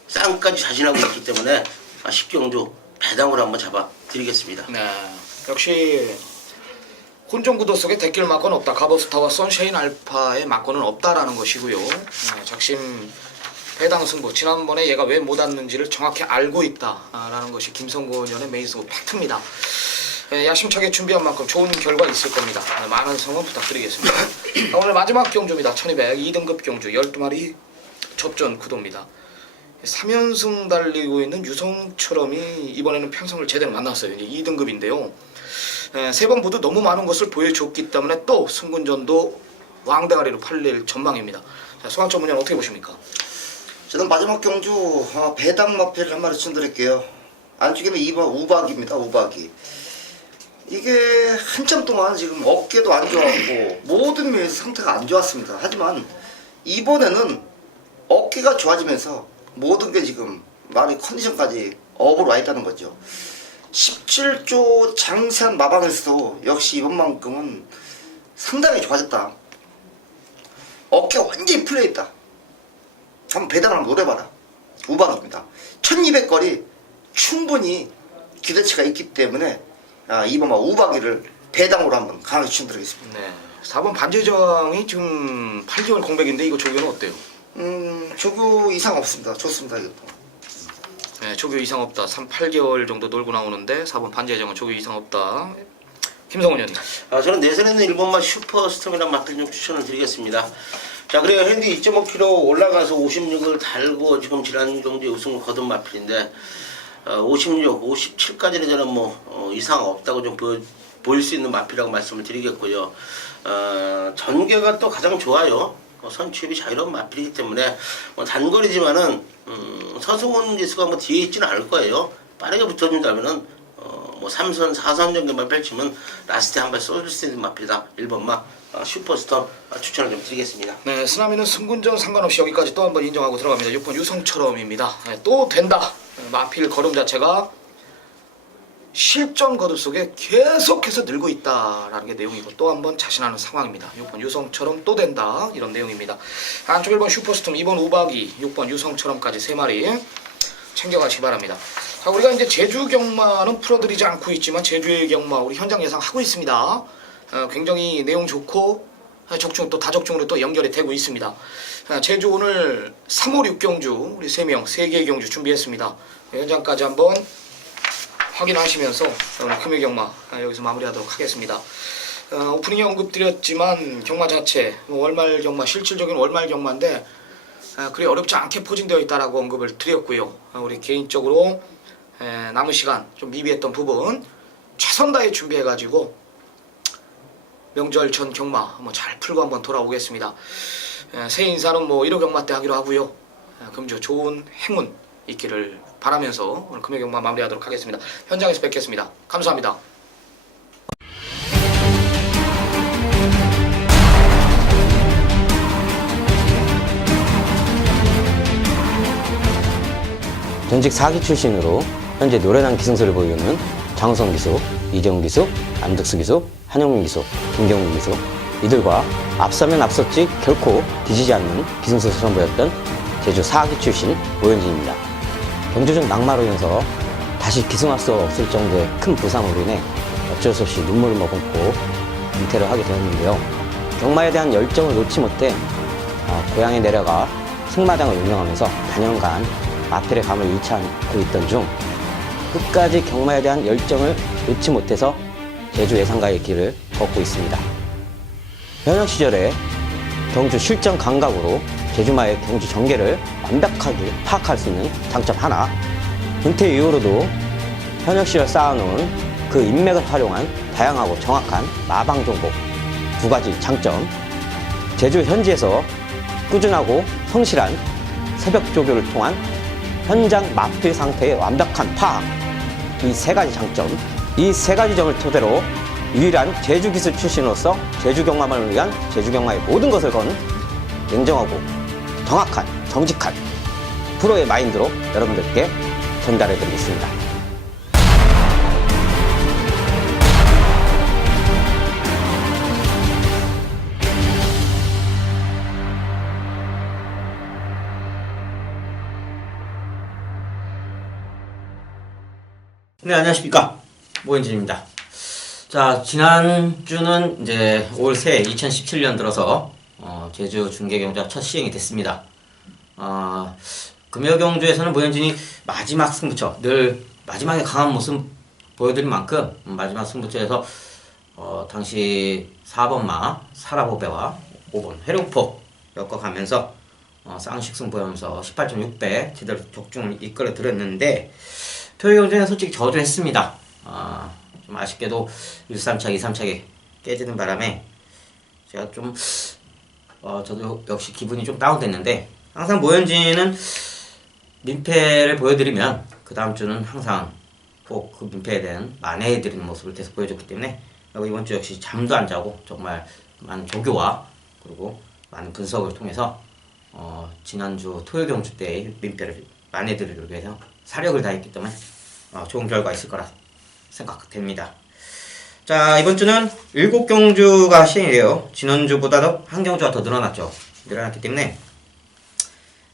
쌍까지 자신하고 있기 때문에 10경주 배당으로 한번 잡아 드리겠습니다. 네, 역시 혼종 구도 속에 대길 막건 없다. 가버스타와 선샤인 알파의 막건은 없다라는 것이고요. 작심 배당 승부. 지난번에 얘가 왜 못 왔는지를 정확히 알고 있다라는 것이 김성곤 의원의 메인 승부 팩트입니다. 야심차게 준비한 만큼 좋은 결과 있을 겁니다. 많은 성원 부탁드리겠습니다. 오늘 마지막 경주입니다. 1200 2등급 경주 12마리 접전 구도입니다. 3연승 달리고 있는 유성처럼이 이번에는 편성을 제대로 만났어요. 이제 2등급인데요. 세 번 모두 너무 많은 것을 보여줬기 때문에 또 승군전도 왕대가리로 팔릴 전망입니다. 자, 소환 전문위원 어떻게 보십니까? 저는 마지막 경주 배당 마필을 한 마리 추천드릴게요. 안쪽에는 2번 우박입니다. 우박이. 이게 한참 동안 지금 어깨도 안 좋았고 모든 면에서 상태가 안 좋았습니다. 하지만 이번에는 어깨가 좋아지면서 모든 게 지금 말이 컨디션까지 업으로 와 있다는 거죠. 17조 장세한 마방에서도 역시 이번만큼은 상당히 좋아졌다. 어깨가 완전히 풀려있다. 한번 배당을 한번 노려봐라. 우박입니다. 1200거리 충분히 기대치가 있기 때문에 이번만 우박이를 배당으로 한번 강하게 추천드리겠습니다. 네. 4번 반지의정이 지금 8개월 공백인데 이거 조교는 어때요? 조교 이상 없습니다. 좋습니다 이것도. 네, 조교 이상 없다. 8개월 정도 놀고 나오는데 4번 반지의정은 조교 이상 없다. 김성훈 의원님. 저는 내선에 있는 1번마 슈퍼스톰이라는 마필 좀 추천을 드리겠습니다. 자, 그래요. 현디 2.5kg 올라가서 56을 달고 지금 지난 경주에 우승을 거둔 마필인데 56, 57까지는 저는 이상 없다고 좀 보일 수 있는 마필이라고 말씀을 드리겠고요. 전개가 또 가장 좋아요. 선취입이 자유로운 마필이기 때문에 단거리지만은 서승원 기수가 뒤에 있지는 않을 거예요. 빠르게 붙어준다면은 3선, 4선 정도만 펼치면 라스트에 한 발 쏠 수 있는 마필이다. 1번마 슈퍼스톰 추천을 좀 드리겠습니다. 네, 쓰나미는 승군전 상관없이 여기까지 또 한번 인정하고 들어갑니다. 6번 유성처럼입니다. 네, 또 된다. 마필 걸음 자체가 실전 거듭 속에 계속해서 늘고 있다라는 게 내용이고 또 한번 자신하는 상황입니다. 6번 유성처럼 또 된다 이런 내용입니다. 안쪽 1번 슈퍼스톰, 2번 우박이, 6번 유성처럼까지 3마리 챙겨가시기 바랍니다. 자, 우리가 이제 제주 경마는 풀어드리지 않고 있지만 제주의 경마 우리 현장 예상하고 있습니다. 굉장히 내용 좋고 적중 또 다적중으로 또 연결이 되고 있습니다. 제주 오늘 3, 5, 6경주 우리 3명 3개의 경주 준비했습니다. 현장까지 한번 확인하시면서 오늘 금요 경마 여기서 마무리하도록 하겠습니다. 오프닝에 언급드렸지만 경마 자체 월말 경마 실질적인 월말 경마인데 그리 어렵지 않게 포진되어 있다라고 언급을 드렸고요. 우리 개인적으로 남은 시간 좀 미비했던 부분 최선 다해 준비해가지고 명절 전 경마 잘 풀고 한번 돌아오겠습니다. 새해 인사는 1호 경마 때 하기로 하고요. 금주 좋은 행운 있기를 바라면서 오늘 금요 경마 마무리하도록 하겠습니다. 현장에서 뵙겠습니다. 감사합니다. 전직 4기 출신으로 현재 노련한 기승수를 보이는 장우성 기수, 이재용 기수, 안득수 기수, 한영민 기수, 김경민 기수 이들과 앞서면 앞섰지 결코 뒤지지 않는 기승수처럼 보였던 제주 4기 출신 오현진입니다. 경주중 낙마로 인해서 다시 기승할 수 없을 정도의 큰 부상으로 인해 어쩔 수 없이 눈물을 머금고 은퇴를 하게 되었는데요. 경마에 대한 열정을 놓지 못해 고향에 내려가 승마장을 운영하면서 단연간 마필의 감을 잃지 않고 있던 중 끝까지 경마에 대한 열정을 놓지 못해서 제주 예상가의 길을 걷고 있습니다. 현역 시절에 경주 실전 감각으로 제주마의 경주 전개를 완벽하게 파악할 수 있는 장점 하나, 은퇴 이후로도 현역 시절 쌓아놓은 그 인맥을 활용한 다양하고 정확한 마방 정보 2가지 장점, 제주 현지에서 꾸준하고 성실한 새벽 조교를 통한 현장 마필 상태의 완벽한 파악, 이 3가지 장점, 이 3가지 점을 토대로 유일한 제주 기술 출신으로서 제주 경마만을 위한 제주 경마의 모든 것을 건 냉정하고 정확한, 정직한 프로의 마인드로 여러분들께 전달해 드리겠습니다. 네, 안녕하십니까. 모현진입니다. 자, 지난주는 이제 올 새해 2017년 들어서 제주 중계경주가 첫 시행이 됐습니다. 금요경주에서는 모현진이 마지막 승부처, 늘 마지막에 강한 모습 보여드린 만큼 마지막 승부처에서 당시 4번마 사라보배와 5번 회룡포 엮어가면서 쌍식 승부하면서 18.6배 제대로 적중을 이끌어 들었는데 토요경주는 솔직히 저조했습니다. 좀 아쉽게도 1-3차기, 2-3차기 깨지는 바람에 제가 좀 저도 역시 기분이 좀 다운됐는데 항상 모현진은 민폐를 보여드리면 그 다음 주는 항상 꼭 그 민폐에 대한 만회해드리는 모습을 계속 보여줬기 때문에 이번 주 역시 잠도 안 자고 정말 많은 조교와 그리고 많은 분석을 통해서 지난주 토요경주 때의 민폐를 만회해드리기 위해서 사력을 다했기 때문에 좋은 결과 있을 거라 생각됩니다. 자, 이번 주는 7경주가 시행이 돼요. 지난주보다도 한 경주가 더 늘어났죠. 늘어났기 때문에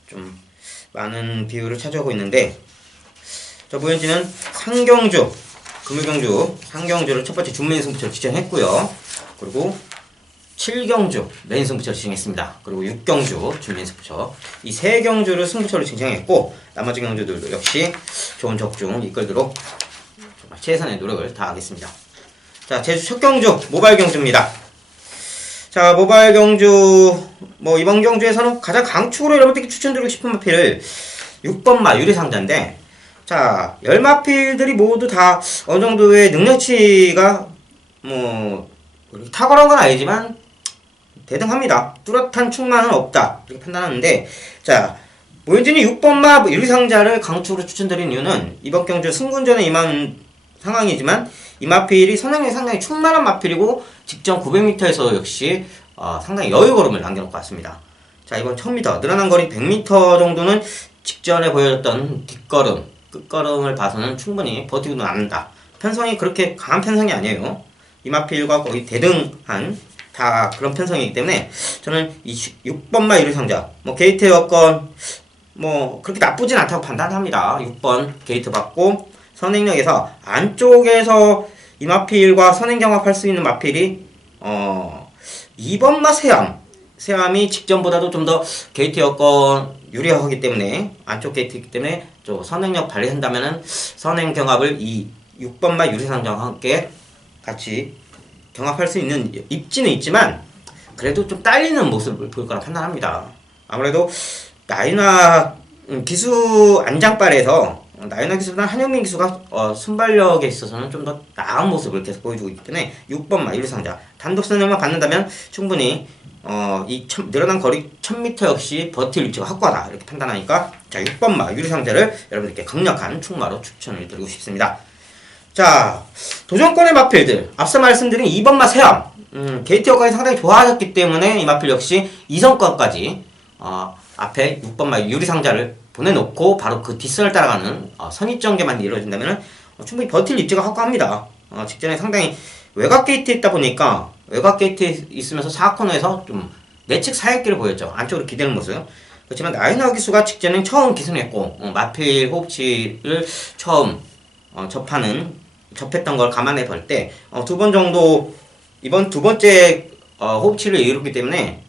좀 많은 비율을 차지하고 있는데 자, 보현진은 상경주, 금요경주, 상경주를 첫 번째 준메인 승부처를 지정했고요. 그리고 7경주 메인 승부처를 지정했습니다. 그리고 6경주 준메인 승부처, 이 세 경주를 승부처로 지정했고, 나머지 경주들도 역시 좋은 적중 이끌도록 정말 최선의 노력을 다하겠습니다. 자, 제주 첫 경주 모바일 경주입니다. 자, 모바일 경주, 이번 경주에서는 가장 강축으로 여러분들께 추천드리고 싶은 마필을 6번마 유리상자인데, 자, 10마필들이 모두 다 어느 정도의 능력치가 탁월한 건 아니지만 대등합니다. 뚜렷한 충만은 없다, 이렇게 판단하는데, 자, 모현진이 6번마 유리상자를 강축으로 추천드린 이유는 이번 경주 승군전에 임한 상황이지만 이 마필이 선행력이 상당히 충만한 마필이고, 직전 900m에서 역시 상당히 여유걸음을 남겨놓고 왔습니다. 자, 이번 1000m, 늘어난 거리 100m 정도는 직전에 보여줬던 뒷걸음, 끝걸음을 봐서는 충분히 버티고 남는다. 편성이 그렇게 강한 편성이 아니에요. 이 마필과 거의 대등한 다 그런 편성이기 때문에 저는 이 6번마 유리상자, 게이트 여건 그렇게 나쁘진 않다고 판단합니다. 6번 게이트 받고 선행력에서 안쪽에서 이 마필과 선행 경합할 수 있는 마필이 2번마 세암이 직전보다도 좀 더 게이트 여건 유리하기 때문에, 안쪽 게이트이기 때문에 좀 선행력 발휘한다면은 선행 경합을 이 6번마 유리상자와 함께 같이 경합할 수 있는 입지는 있지만 그래도 좀 딸리는 모습을 보일 거라 판단합니다. 아무래도 나이나 기수 안장빨에서 나이나 기수보다 한영민 기수가 순발력에 있어서는 좀 더 나은 모습을 계속 보여주고 있기 때문에 6번마 유리상자 단독 선행만 받는다면 충분히 늘어난 거리 1000m 역시 버틸 위치가 확고하다, 이렇게 판단하니까, 자, 6번마 유리상자를 여러분들께 강력한 충마로 추천을 드리고 싶습니다. 자, 도전권의 마필들, 앞서 말씀드린 2번마 세암, 게이트 여건이 상당히 좋아졌기 때문에 이 마필 역시 2선권까지 앞에 6번마 유리상자를 보내놓고 바로 그 뒷선을 따라가는 선입전개만 이루어진다면 충분히 버틸 입지가 확고합니다. 직전에 상당히 외곽 게이트에 있다 보니까, 외곽 게이트에 있으면서 4코너에서 좀 내측 사역기를 보였죠. 안쪽으로 기대는 모습. 그렇지만 나이나 기수가 직전에 처음 기승했고, 마필 호흡치를 처음 접했던 걸 감안해 볼 때, 2번 정도, 이번 두 번째 호흡치를 이루기 때문에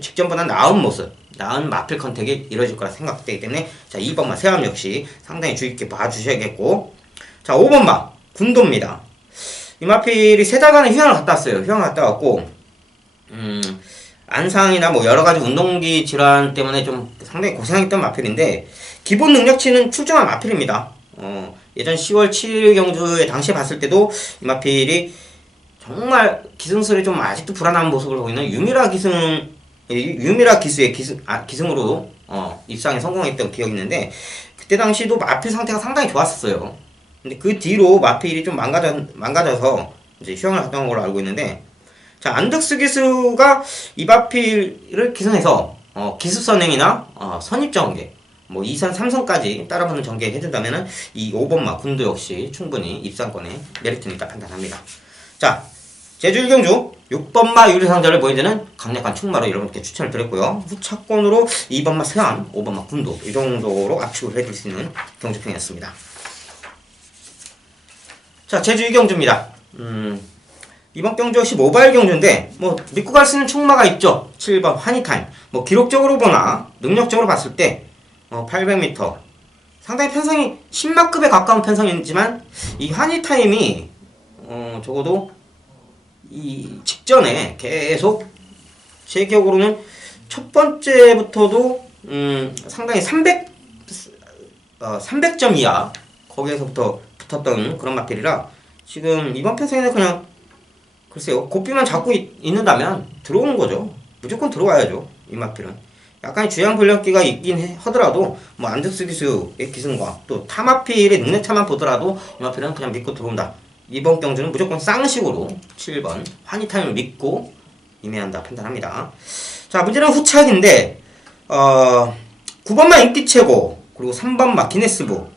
직전보다 나은 모습, 나은 마필 컨택이 이루어질 거라 생각되기 때문에, 자, 2번마 세암 역시 상당히 주의 깊게 봐주셔야겠고, 자, 5번마 군도입니다. 이 마필이 3달간의 휴양을 갔다 왔어요. 휴양을 갔다 왔고, 안상이나 여러가지 운동기 질환 때문에 좀 상당히 고생했던 마필인데, 기본 능력치는 출중한 마필입니다. 예전 10월 7일 경주에 당시에 봤을 때도 이 마필이 정말 기승술에 좀 아직도 불안한 모습을 보이는 유미라 기수의 기승으로 입상에 성공했던 기억이 있는데, 그때 당시도 마필 상태가 상당히 좋았었어요. 근데 그 뒤로 마필이 좀 망가져서 이제 휴양을 갔다 온 걸로 알고 있는데, 자, 안덕수 기수가 이 마필을 기승해서 기습선행이나 선입전개, 2선, 3선까지 따라붙는 전개 해준다면은 이 5번마 군도 역시 충분히 입상권에 메리트는 있다 판단합니다. 자, 제주 1경주 6번마 유리상자를 보이는 강력한 충마로 여러분께 추천을 드렸고요. 후차권으로 2번마 세암, 5번마 군도, 이 정도로 압축을 해줄 수 있는 경주평이었습니다. 자, 제주 2경주입니다. 이번 경주 역시 모바일 경주인데, 믿고 갈 수 있는 충마가 있죠. 7번 환희타임. 기록적으로 보나 능력적으로 봤을 때 800m 상당히 편성이 10마급에 가까운 편성이지만, 이 환희타임이 적어도 이 직전에 계속 제 기억으로는 첫 번째부터도 상당히 300점 이하 거기에서부터 붙었던 그런 마필이라, 지금 이번 편성에는 그냥 글쎄요, 고삐만 잡고 있는다면 들어오는 거죠. 무조건 들어와야죠. 이 마필은 약간의 주양 불량기가 있긴 하더라도, 안덕수 기수의 기승과 또 타마필의 능력차만 보더라도 이 마필은 그냥 믿고 들어온다. 이번 경주는 무조건 쌍식으로 7번 환희타임을 믿고 임해한다 판단합니다. 자, 문제는 후착인데, 9번마 인기최고, 그리고 3번마 기네스북,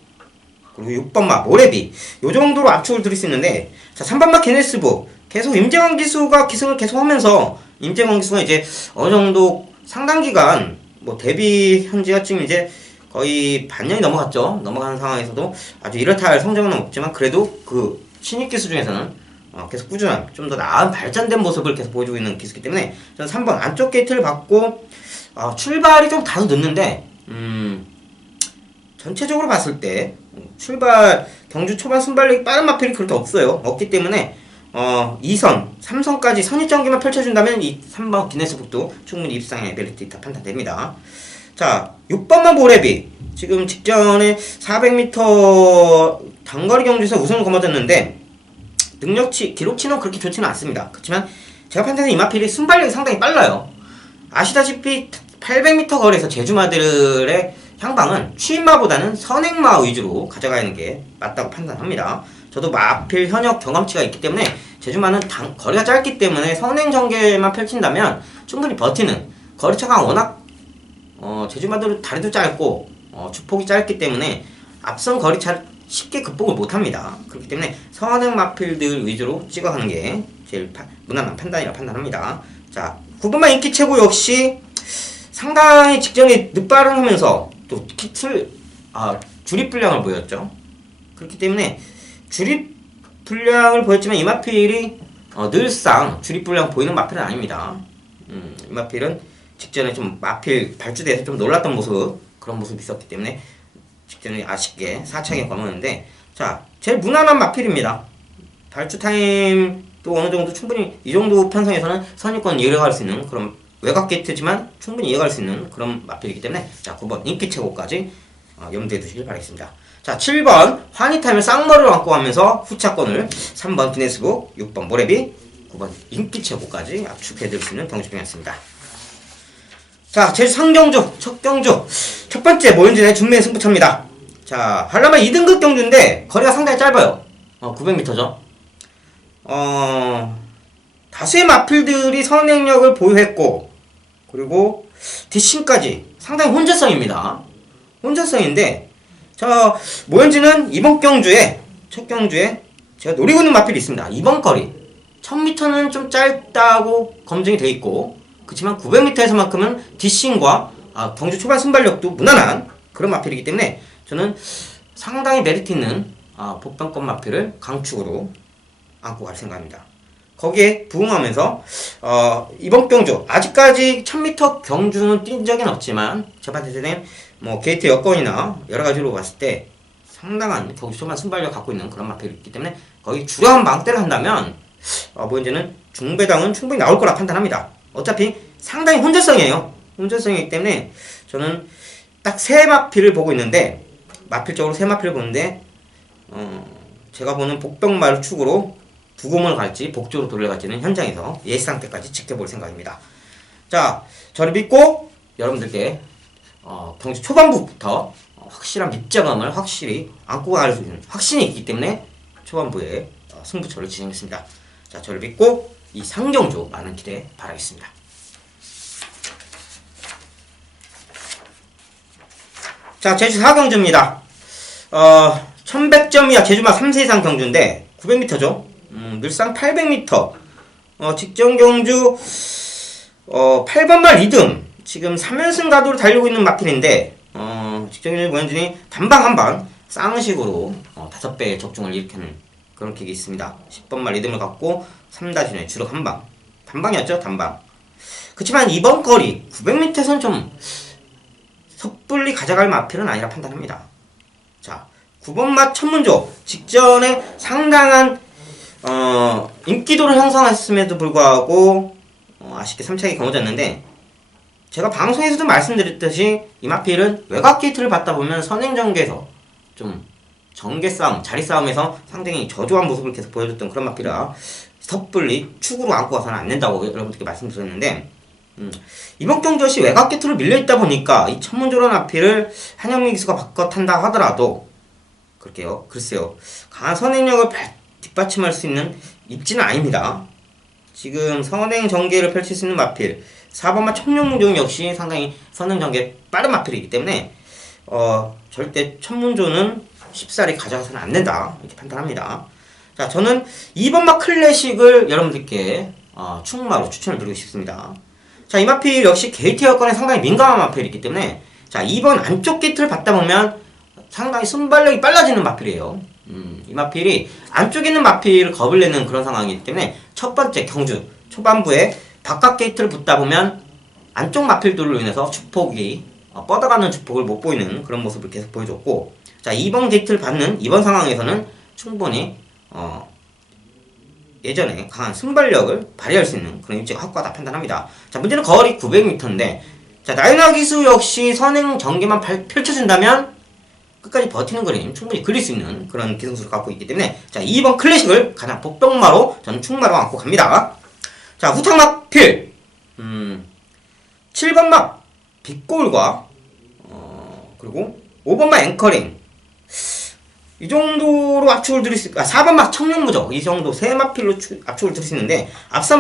그리고 6번마 모래비, 요 정도로 압축을 드릴 수 있는데, 자, 3번마 기네스북 계속 임재광 기수가 기승을 계속 하면서, 임재광 기수가 이제 어느 정도 상당 기간 데뷔 현지가 지금 이제 거의 반년이 넘어갔죠. 넘어가는 상황에서도 아주 이렇다 할 성적은 없지만 그래도 그 신입 기수 중에서는 계속 꾸준한 좀 더 나은 발전된 모습을 계속 보여주고 있는 기수이기 때문에 저는 3번 안쪽 게이트를 받고 출발이 좀 다소 늦는데 전체적으로 봤을 때 출발 경주 초반 순발력이 빠른 마필이 그렇게 없기 때문에 2선, 3선까지 선입전개만 펼쳐준다면 이 3번 기네스북도 충분히 입상의 메리트 있다 판단됩니다. 자, 6번만 모래비 지금 직전에 400m 단거리 경주에서 우승을 거머쥐었는데 능력치, 기록치는 그렇게 좋지는 않습니다. 그렇지만 제가 판단해서 이 마필이 순발력이 상당히 빨라요. 아시다시피 800m 거리에서 제주마들의 향방은 추임마보다는 선행마 위주로 가져가는 게 맞다고 판단합니다. 저도 마필 현역 경험치가 있기 때문에 제주마는 거리가 짧기 때문에 선행 전개만 펼친다면 충분히 버티는 거리차가 워낙 제주마들은 다리도 짧고 주폭이 짧기 때문에 앞선 거리차를 쉽게 극복을 못합니다. 그렇기 때문에 선행 마필들 위주로 찍어가는 게 제일 무난한 판단이라 판단합니다. 자, 9번만 인기 최고 역시 상당히 직전에 늦발응하면서 또 주립 분량을 보였죠. 그렇기 때문에 주립 분량을 보였지만 이 마필이 늘상 주립 분량 보이는 마필은 아닙니다. 이 마필은 직전에 좀 마필 발주대에서 좀 놀랐던 모습, 그런 모습이 있었기 때문에 직전에 아쉽게 4차게 거머는데, 자, 제일 무난한 마필입니다. 발주 타임도 어느 정도 충분히 이 정도 편성에서는 선입권 이해갈 수 있는 그런 외곽 게이트지만 충분히 이해갈 수 있는 그런 마필이기 때문에, 자, 9번 인기 최고까지 염두에 두시길 바라겠습니다. 자, 7번 환희타임을 쌍머리로 안고 가면서 후차권을 3번 기네스북, 6번 모래비, 9번 인기 최고까지 압축해드릴 수 있는 경주병이었습니다. 자, 제주 상경주, 첫 경주. 첫 번째 모현진의 준매 승부차입니다. 자, 한라마 2등급 경주인데 거리가 상당히 짧아요. 900m죠. 다수의 마필들이 선행력을 보유했고, 그리고 뒷심까지 상당히 혼자성입니다. 혼자성인데, 자, 모현진은 이번 경주에, 첫 경주에 제가 노리고 있는 마필이 있습니다. 이번 거리 1000m는 좀 짧다고 검증이 돼 있고, 그렇지만 900m에서만큼은 뒷심과 경주 초반 순발력도 무난한 그런 마필이기 때문에 저는 상당히 메리트 있는 복병권 마필을 강축으로 안고 갈 생각입니다. 거기에 부응하면서 이번 경주 아직까지 1000m 경주는 뛴 적은 없지만 제 판단에는 뭐 게이트 여건이나 여러 가지로 봤을 때 상당한 경주 초반 순발력 갖고 있는 그런 마필이기 때문에 거기 주력한 망대를 한다면 모현진은 중배당은 충분히 나올 거라 판단합니다. 어차피 상당히 혼자성이에요. 혼자성이기 때문에 저는 딱 세 마필을 보고 있는데, 마필적으로 세 마필을 보는데 제가 보는 복병마를 축으로 부공을 갈지 복조로 돌려갈지는 현장에서 예상 때까지 지켜볼 생각입니다. 자, 저를 믿고 여러분들께 경주 초반부부터 확실한 밑자감을 확실히 안고 갈 수 있는 확신이 있기 때문에 초반부에 승부처를 진행했습니다. 자, 저를 믿고 이 상경주 많은 기대 바라겠습니다. 자, 제주 4경주입니다. 1100점 이하 제주마 3세 이상 경주인데 900m죠. 늘상 800m. 직전 경주 8번말 리듬 지금 3연승 가도로 달리고 있는 마필인데 직전 경주 모현진이 단방 한방 쌍식으로 5배의 적중을 일으키는 그런 킥이 있습니다. 10번말 리듬을 갖고 3다진의 주력 한방. 단방이었죠, 단방. 그렇지만 이번 거리 900m에서는 좀 섣불리 가져갈 마필은 아니라 판단합니다. 자, 9번맛 천문조 직전에 상당한 인기도를 형성했음에도 불구하고 아쉽게 3차기 거머졌는데, 제가 방송에서도 말씀드렸듯이 이 마필은 외곽 게이트를 받다 보면 선행전개에서 좀 전개 싸움, 자리 싸움에서 상당히 저조한 모습을 계속 보여줬던 그런 마필이라 섣불리 축으로 안고 가서는 안 된다고 여러분들께 말씀드렸는데, 이번 경주 역시 외곽 게이트로 밀려있다 보니까 이 천문조란 마필을 한영민 기수가 바꿔 탄다 하더라도 그렇게요, 글쎄요, 강한 선행력을 뒷받침할 수 있는 입지는 아닙니다. 지금 선행 전개를 펼칠 수 있는 마필 4번마 청룡문종 역시 상당히 선행 전개 빠른 마필이기 때문에 절대 천문조는 쉽사리 가져가서는 안 된다 이렇게 판단합니다. 자, 저는 2번마 클래식을 여러분들께 충마로 추천을 드리고 싶습니다. 자, 이 마필 역시 게이트 여건에 상당히 민감한 마필이기 때문에 자, 2번 안쪽 게이트를 받다 보면 상당히 순발력이 빨라지는 마필이에요. 이 마필이 안쪽에 있는 마필을 겁을 내는 그런 상황이기 때문에 첫 번째 경주 초반부에 바깥 게이트를 붙다 보면 안쪽 마필들로 인해서 주폭이 뻗어가는 주폭을 못 보이는 그런 모습을 계속 보여줬고, 자, 2번 게이트를 받는 이번 상황에서는 충분히 예전에 강한 순발력을 발휘할 수 있는 그런 입지가 확고하다 판단합니다. 자, 문제는 거리 900m인데, 자, 나윤아 기수 역시 선행 전개만 펼쳐준다면 끝까지 버티는 그림 충분히 그릴 수 있는 그런 기성수를 갖고 있기 때문에, 자, 2번 클래식을 가장 복병마로 저는 충마로 안고 갑니다. 자, 후창막 필 7번 막 빅골과 그리고 5번 막 앵커링 이 정도로 압축을 드릴 수, 4번 막 청룡무적 이 정도 세 마필로 압축을 드릴 수 있는데, 앞서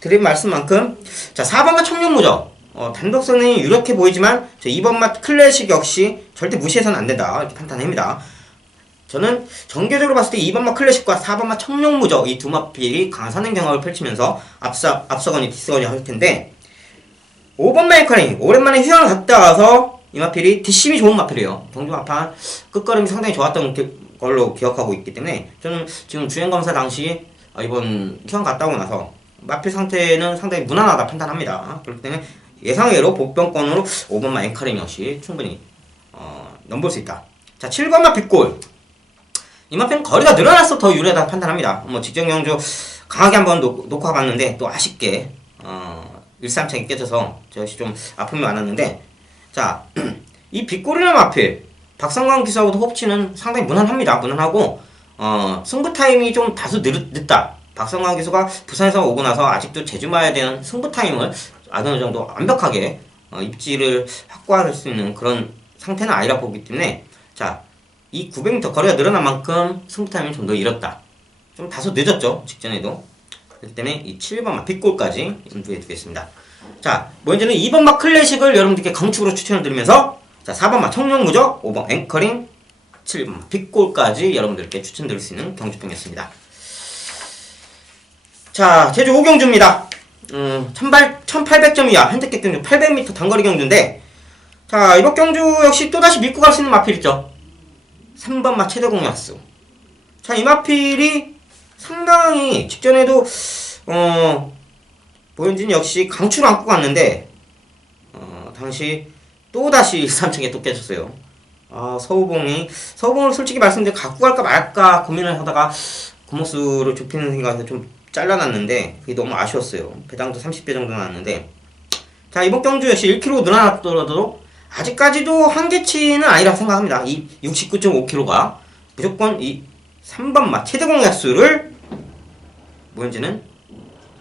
드린 말씀만큼, 자, 4번 막 청룡무적 단독선이 유력해 보이지만, 저 2번 맛 클래식 역시 절대 무시해서는 안 된다 이렇게 판단합니다. 저는 전개적으로 봤을 때 2번 맛 클래식과 4번 맛 청룡무적 이 두 마필이 강한 선행 경합을 펼치면서 앞서거니 뒤서거니 할 텐데, 5번 맛 앵커링 오랜만에 휴양을 갔다 와서 이 마필이 뒷심이 좋은 마필이에요. 경주 마판 끝걸음이 상당히 좋았던 걸로 기억하고 있기 때문에, 저는 지금 주행검사 당시 이번 휴양 갔다 오고 나서 마필 상태는 상당히 무난하다 판단합니다. 그렇기 때문에 예상외로 복병권으로 5번마 앵커링 역시 충분히 넘볼 수 있다. 자, 7번마 빅골 이 마필은 거리가 늘어나서 더 유리하다 판단합니다. 뭐 직전 경주 강하게 한번 놓고 가봤는데 또 아쉽게 1-3창이 깨져서 저 역시 좀 아픔이 많았는데, 자, 이 빅골이라는 마필 박성광 기수하고도 호흡치는 상당히 무난하고 승부 타임이 좀 다소 늦다. 박성광 기수가 부산에서 오고 나서 아직도 제주마에 대한 승부 타임을 어느 정도 완벽하게 입지를 확보할 수 있는 그런 상태는 아니라 보기 때문에, 자, 이 900m 거리가 늘어난 만큼 승부 타임이 좀 더 잃었다. 좀 다소 늦었죠, 직전에도. 그렇기 때문에 이 7번 빅골까지 염두에 두겠습니다. 자, 먼저는 2번 막 클래식을 여러분들께 강축으로 추천을 드리면서, 자, 4번 막 청룡무적, 5번 앵커링, 7번 빅골까지 여러분들께 추천드릴 수 있는 경주평이었습니다. 자, 제주 5경주입니다. 1800점 이하 핸디캡 경주 800m 단거리 경주인데, 자, 이번 경주 역시 또다시 믿고 갈 수 있는 마필 있죠. 3번 막 최대공약수. 자, 이 마필이 상당히 직전에도 보현진 역시 강추를 안고 갔는데, 당시 또다시 3층에 또 깨졌어요. 서우봉을 솔직히 말씀드려 갖고 갈까 말까 고민을 하다가 고모스를 좁히는 생각에서 좀 잘라놨는데, 그게 너무 아쉬웠어요. 배당도 30배 정도 나왔는데, 자, 이번 경주 역시 1kg 늘어났더라도 아직까지도 한계치는 아니라고 생각합니다. 이 69.5kg가 무조건 이 3번 맛 최대공약수를 뭐인지는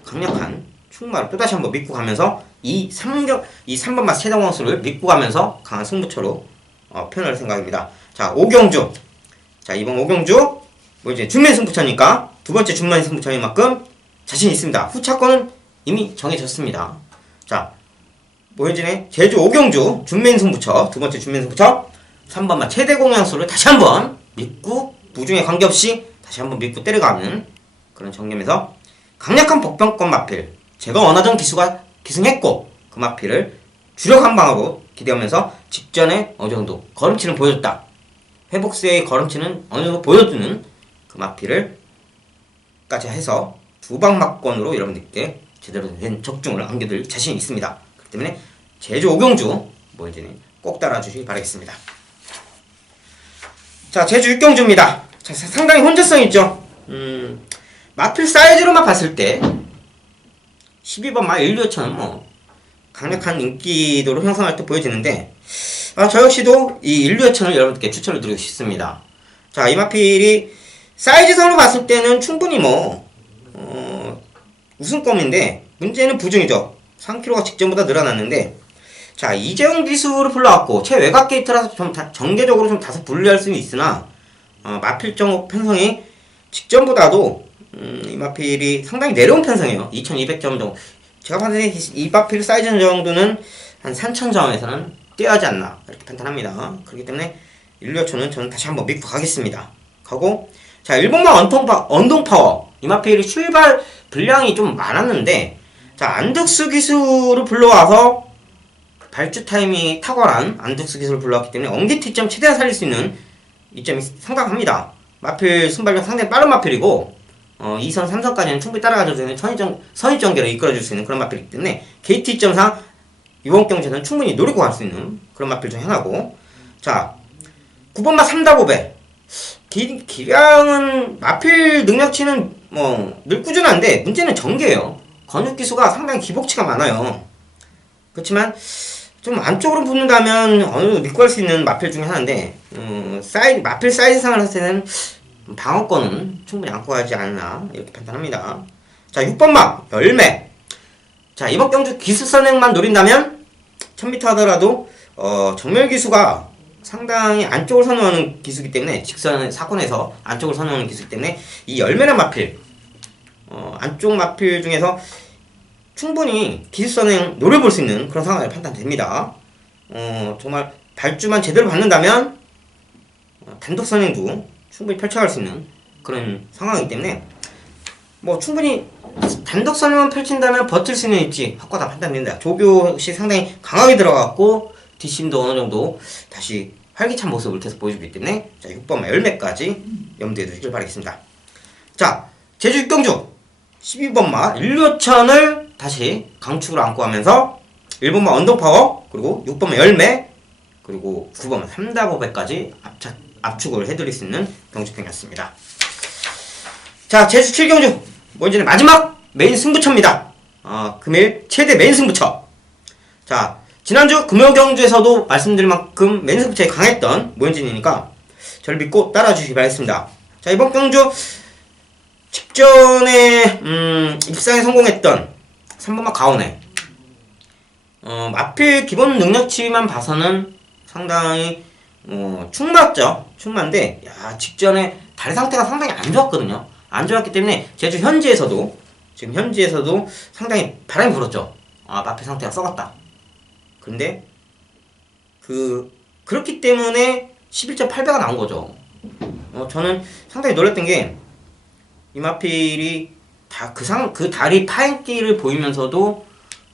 강력한 충마로 또다시 한번 믿고 가면서 이 3번 맛 최대공약수를 믿고 가면서 강한 승부처로 표현할 생각입니다. 자, 5경주. 자, 이번 5경주 뭐 이제 준면 승부처니까 두 번째 준면 승부처인 만큼 자신 있습니다. 후차권은 이미 정해졌습니다. 자, 모현진의 제주 5경주 준면 승부처, 두 번째 준면 승부처 3번만 최대 공약수를 다시 한번 믿고 부중에 관계없이 다시 한번 믿고 때려가는 그런 정념에서 강력한 복병권 마필, 제가 원하던 기수가 기승했고 그 마필을 주력 한 방으로 기대하면서 직전에 어느 정도 걸음치는 보여줬다. 회복세의 걸음치는 어느 정도 보여주는 그 마필을 까지 해서 두방막권으로 여러분들께 제대로 된 적중을 안겨드릴 자신이 있습니다. 그렇기 때문에 제주 5경주 뭐인지는 꼭 따라주시기 바라겠습니다. 자, 제주 6경주입니다. 자, 상당히 혼재성 있죠. 마필 사이즈로만 봤을 때 12번 마 1류어처는 뭐 강력한 인기도로 형성할 때 보여지는데, 저 역시도 이 1류어처를 여러분께 추천을 드리고 싶습니다. 자, 이 마필이 사이즈상으로 봤을 때는 충분히 우승권인데 문제는 부중이죠. 3kg가 직전보다 늘어났는데, 자, 이재용 기수를 불러왔고 최외곽 게이트라서 좀 전개적으로 좀 다소 불리할 수는 있으나 마필정 편성이 직전보다도 이 마필이 상당히 내려온 편성이에요. 2200점 정도. 제가 봤을 때 이 마필 사이즈 정도는 한 3000점에서는 뛰어야지 않나 이렇게 판단합니다. 그렇기 때문에 1류어초는 저는 다시 한번 믿고 가겠습니다. 가고, 자, 1번만 언동파워. 이 마필이 출발 분량이 좀 많았는데, 자, 안득수 기수를 불러와서 발주 타임이 탁월한 안둑스 기술을 불러왔기 때문에 엄기티점 최대한 살릴 수 있는 이점이 상당합니다. 마필 순발력 상당히 빠른 마필이고 2선, 3선까지는 충분히 따라가줄 수 있는 선입 전개를 이끌어줄 수 있는 그런 마필이기 때문에 KT점상 이번 경기에서는 충분히 노리고 갈 수 있는 그런 마필 중 하나고, 자 9번마 3답5배 기량은 마필 능력치는 뭐 늘 꾸준한데 문제는 전개예요. 건축 기수가 상당히 기복치가 많아요. 그렇지만 좀 안쪽으로 붙는다면 어느 정도 믿고 할 수 있는 마필 중에 하나인데 마필 사이즈상을 했을 때는 방어권은 충분히 안고 가지 않나 이렇게 판단합니다. 자 6번마 열매. 자 이번 경주 기수 선행만 노린다면 1000m 하더라도 정멸 기수가 상당히 안쪽을 선호하는 기수이기 때문에 직선 사건에서 안쪽을 선호하는 기수이기 때문에 이 열매란 마필 안쪽 마필 중에서 충분히 기수 선행 노려볼 수 있는 그런 상황을 판단됩니다. 정말 발주만 제대로 받는다면 단독 선행도 충분히 펼쳐갈 수 있는 그런 상황이기 때문에 뭐 충분히 단독 선행만 펼친다면 버틸 수 있는 입지 확고하다 판단됩니다. 조교 역시 상당히 강하게 들어갔고 뒷심도 어느 정도 다시 활기찬 모습을 계속 보여주기 때문에 자 6번마 열매까지 염두에 두시길 바라겠습니다. 자 제주 육경주 12번마 일류천을 다시 강축으로 안고 하면서 1번마 언덕파워 그리고 6번마 열매 그리고 9번마 3답5배까지 압축을 해드릴 수 있는 경주편이었습니다. 자 제주 7경주 뭐이제는 마지막 메인 승부처입니다. 금일 최대 메인 승부처. 자 지난주 금요경주에서도 말씀드린 만큼 메인 승부처에 강했던 모현진이니까 저를 믿고 따라주시기 바라겠습니다. 자 이번 경주 직전에 입상에 성공했던 3번마 가온에 마필 기본 능력치만 봐서는 상당히 충맞죠. 충만데 직전에 다리 상태가 상당히 안 좋았거든요. 안 좋았기 때문에 제주 현지에서도 상당히 바람이 불었죠. 마필 상태가 썩었다. 그런데 그렇기 때문에 11.8배가 나온 거죠. 저는 상당히 놀랐던 게 이 마필이 그 다리 파인기를 보이면서도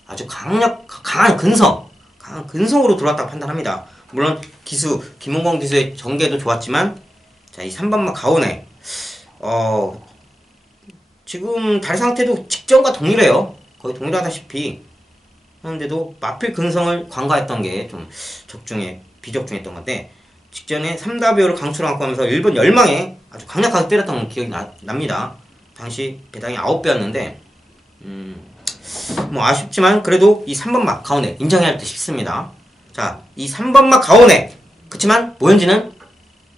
아주 강한 근성으로 들어왔다고 판단합니다. 물론 김홍건 기수의 전개도 좋았지만 자 이 3번마 가온에 지금 다리 상태도 직전과 동일해요. 거의 동일하다시피 하는데도 마필 근성을 관가했던 게 좀 비적중했던 건데 직전에 3답이어를 강추를 안고 하면서 일본 열망에 아주 강력하게 때렸던 기억이 납니다. 당시 배당이 9배였는데 뭐 아쉽지만 그래도 이 3번마 가온에 인정해야 할 듯 싶습니다. 자, 이 3번마 가온에 그치만 모현지는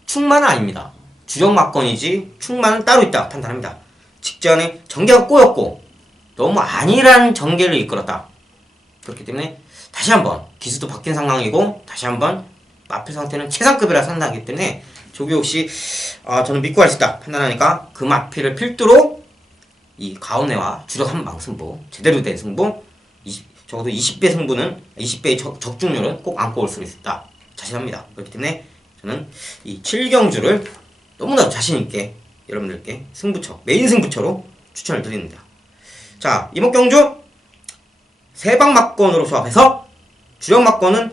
충만은 아닙니다. 주력마건이지 충만은 따로 있다 판단합니다. 직전에 전개가 꼬였고 너무 안일한 전개를 이끌었다. 그렇기 때문에 다시 한번 기수도 바뀐 상황이고 다시 한번 마필 상태는 최상급이라 판단하기 때문에 조교 역시 저는 믿고 할 수 있다 판단하니까 그 마필을 필두로 이 가온에와 주력 한방 승부 제대로 된 승부 적어도 20배 승부는 20배의 적중률은 꼭 안고 올 수 있다 자신합니다. 그렇기 때문에 저는 이 7경주를 너무나 자신있게 여러분들께 메인 승부처로 추천을 드립니다. 자 이번 경주 세방 막건으로 조합해서 주력 막건은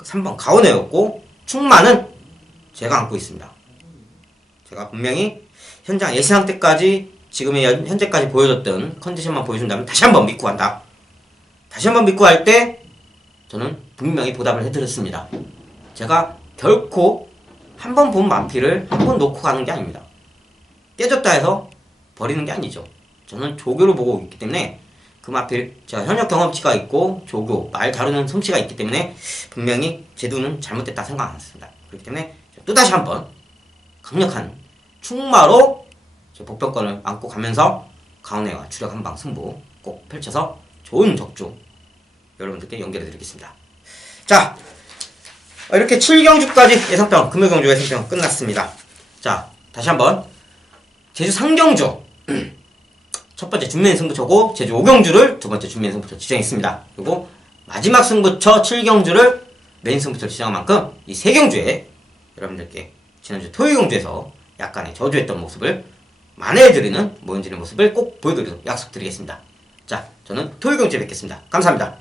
3번 가온에였고 충만은 제가 안고 있습니다. 제가 분명히 현장 예상 때까지 지금의 현재까지 보여줬던 컨디션만 보여준다면 다시 한번 믿고 간다. 다시 한번 믿고 할 때 저는 분명히 보답을 해드렸습니다. 제가 결코 한 번 본 마필을 한 번 놓고 가는 게 아닙니다. 깨졌다 해서 버리는 게 아니죠. 저는 조교를 보고 있기 때문에 그 마필 제가 현역 경험치가 있고 조교 말 다루는 솜씨가 있기 때문에 분명히 제 눈은 잘못됐다 생각 안 했습니다. 그렇기 때문에 또다시 한번 강력한 충마로 복병권을 안고 가면서 가온에와 주력 한방 승부 꼭 펼쳐서 좋은 적중 여러분들께 연결해 드리겠습니다. 자 이렇게 7경주까지 예상평 금요경주 예상평 끝났습니다. 자 다시 한번 제주 3경주 첫 번째 준비된 승부처고 제주 5경주를 두 번째 준비된 승부처 지정했습니다. 그리고 마지막 승부처 7경주를 메인 승부처로 지정한 만큼 이 3경주에 여러분들께 지난주 토요경주에서 약간의 저조했던 모습을 만회해드리는 모현진의 모습을 꼭 보여드리도록 약속드리겠습니다. 자 저는 토요경주에 뵙겠습니다. 감사합니다.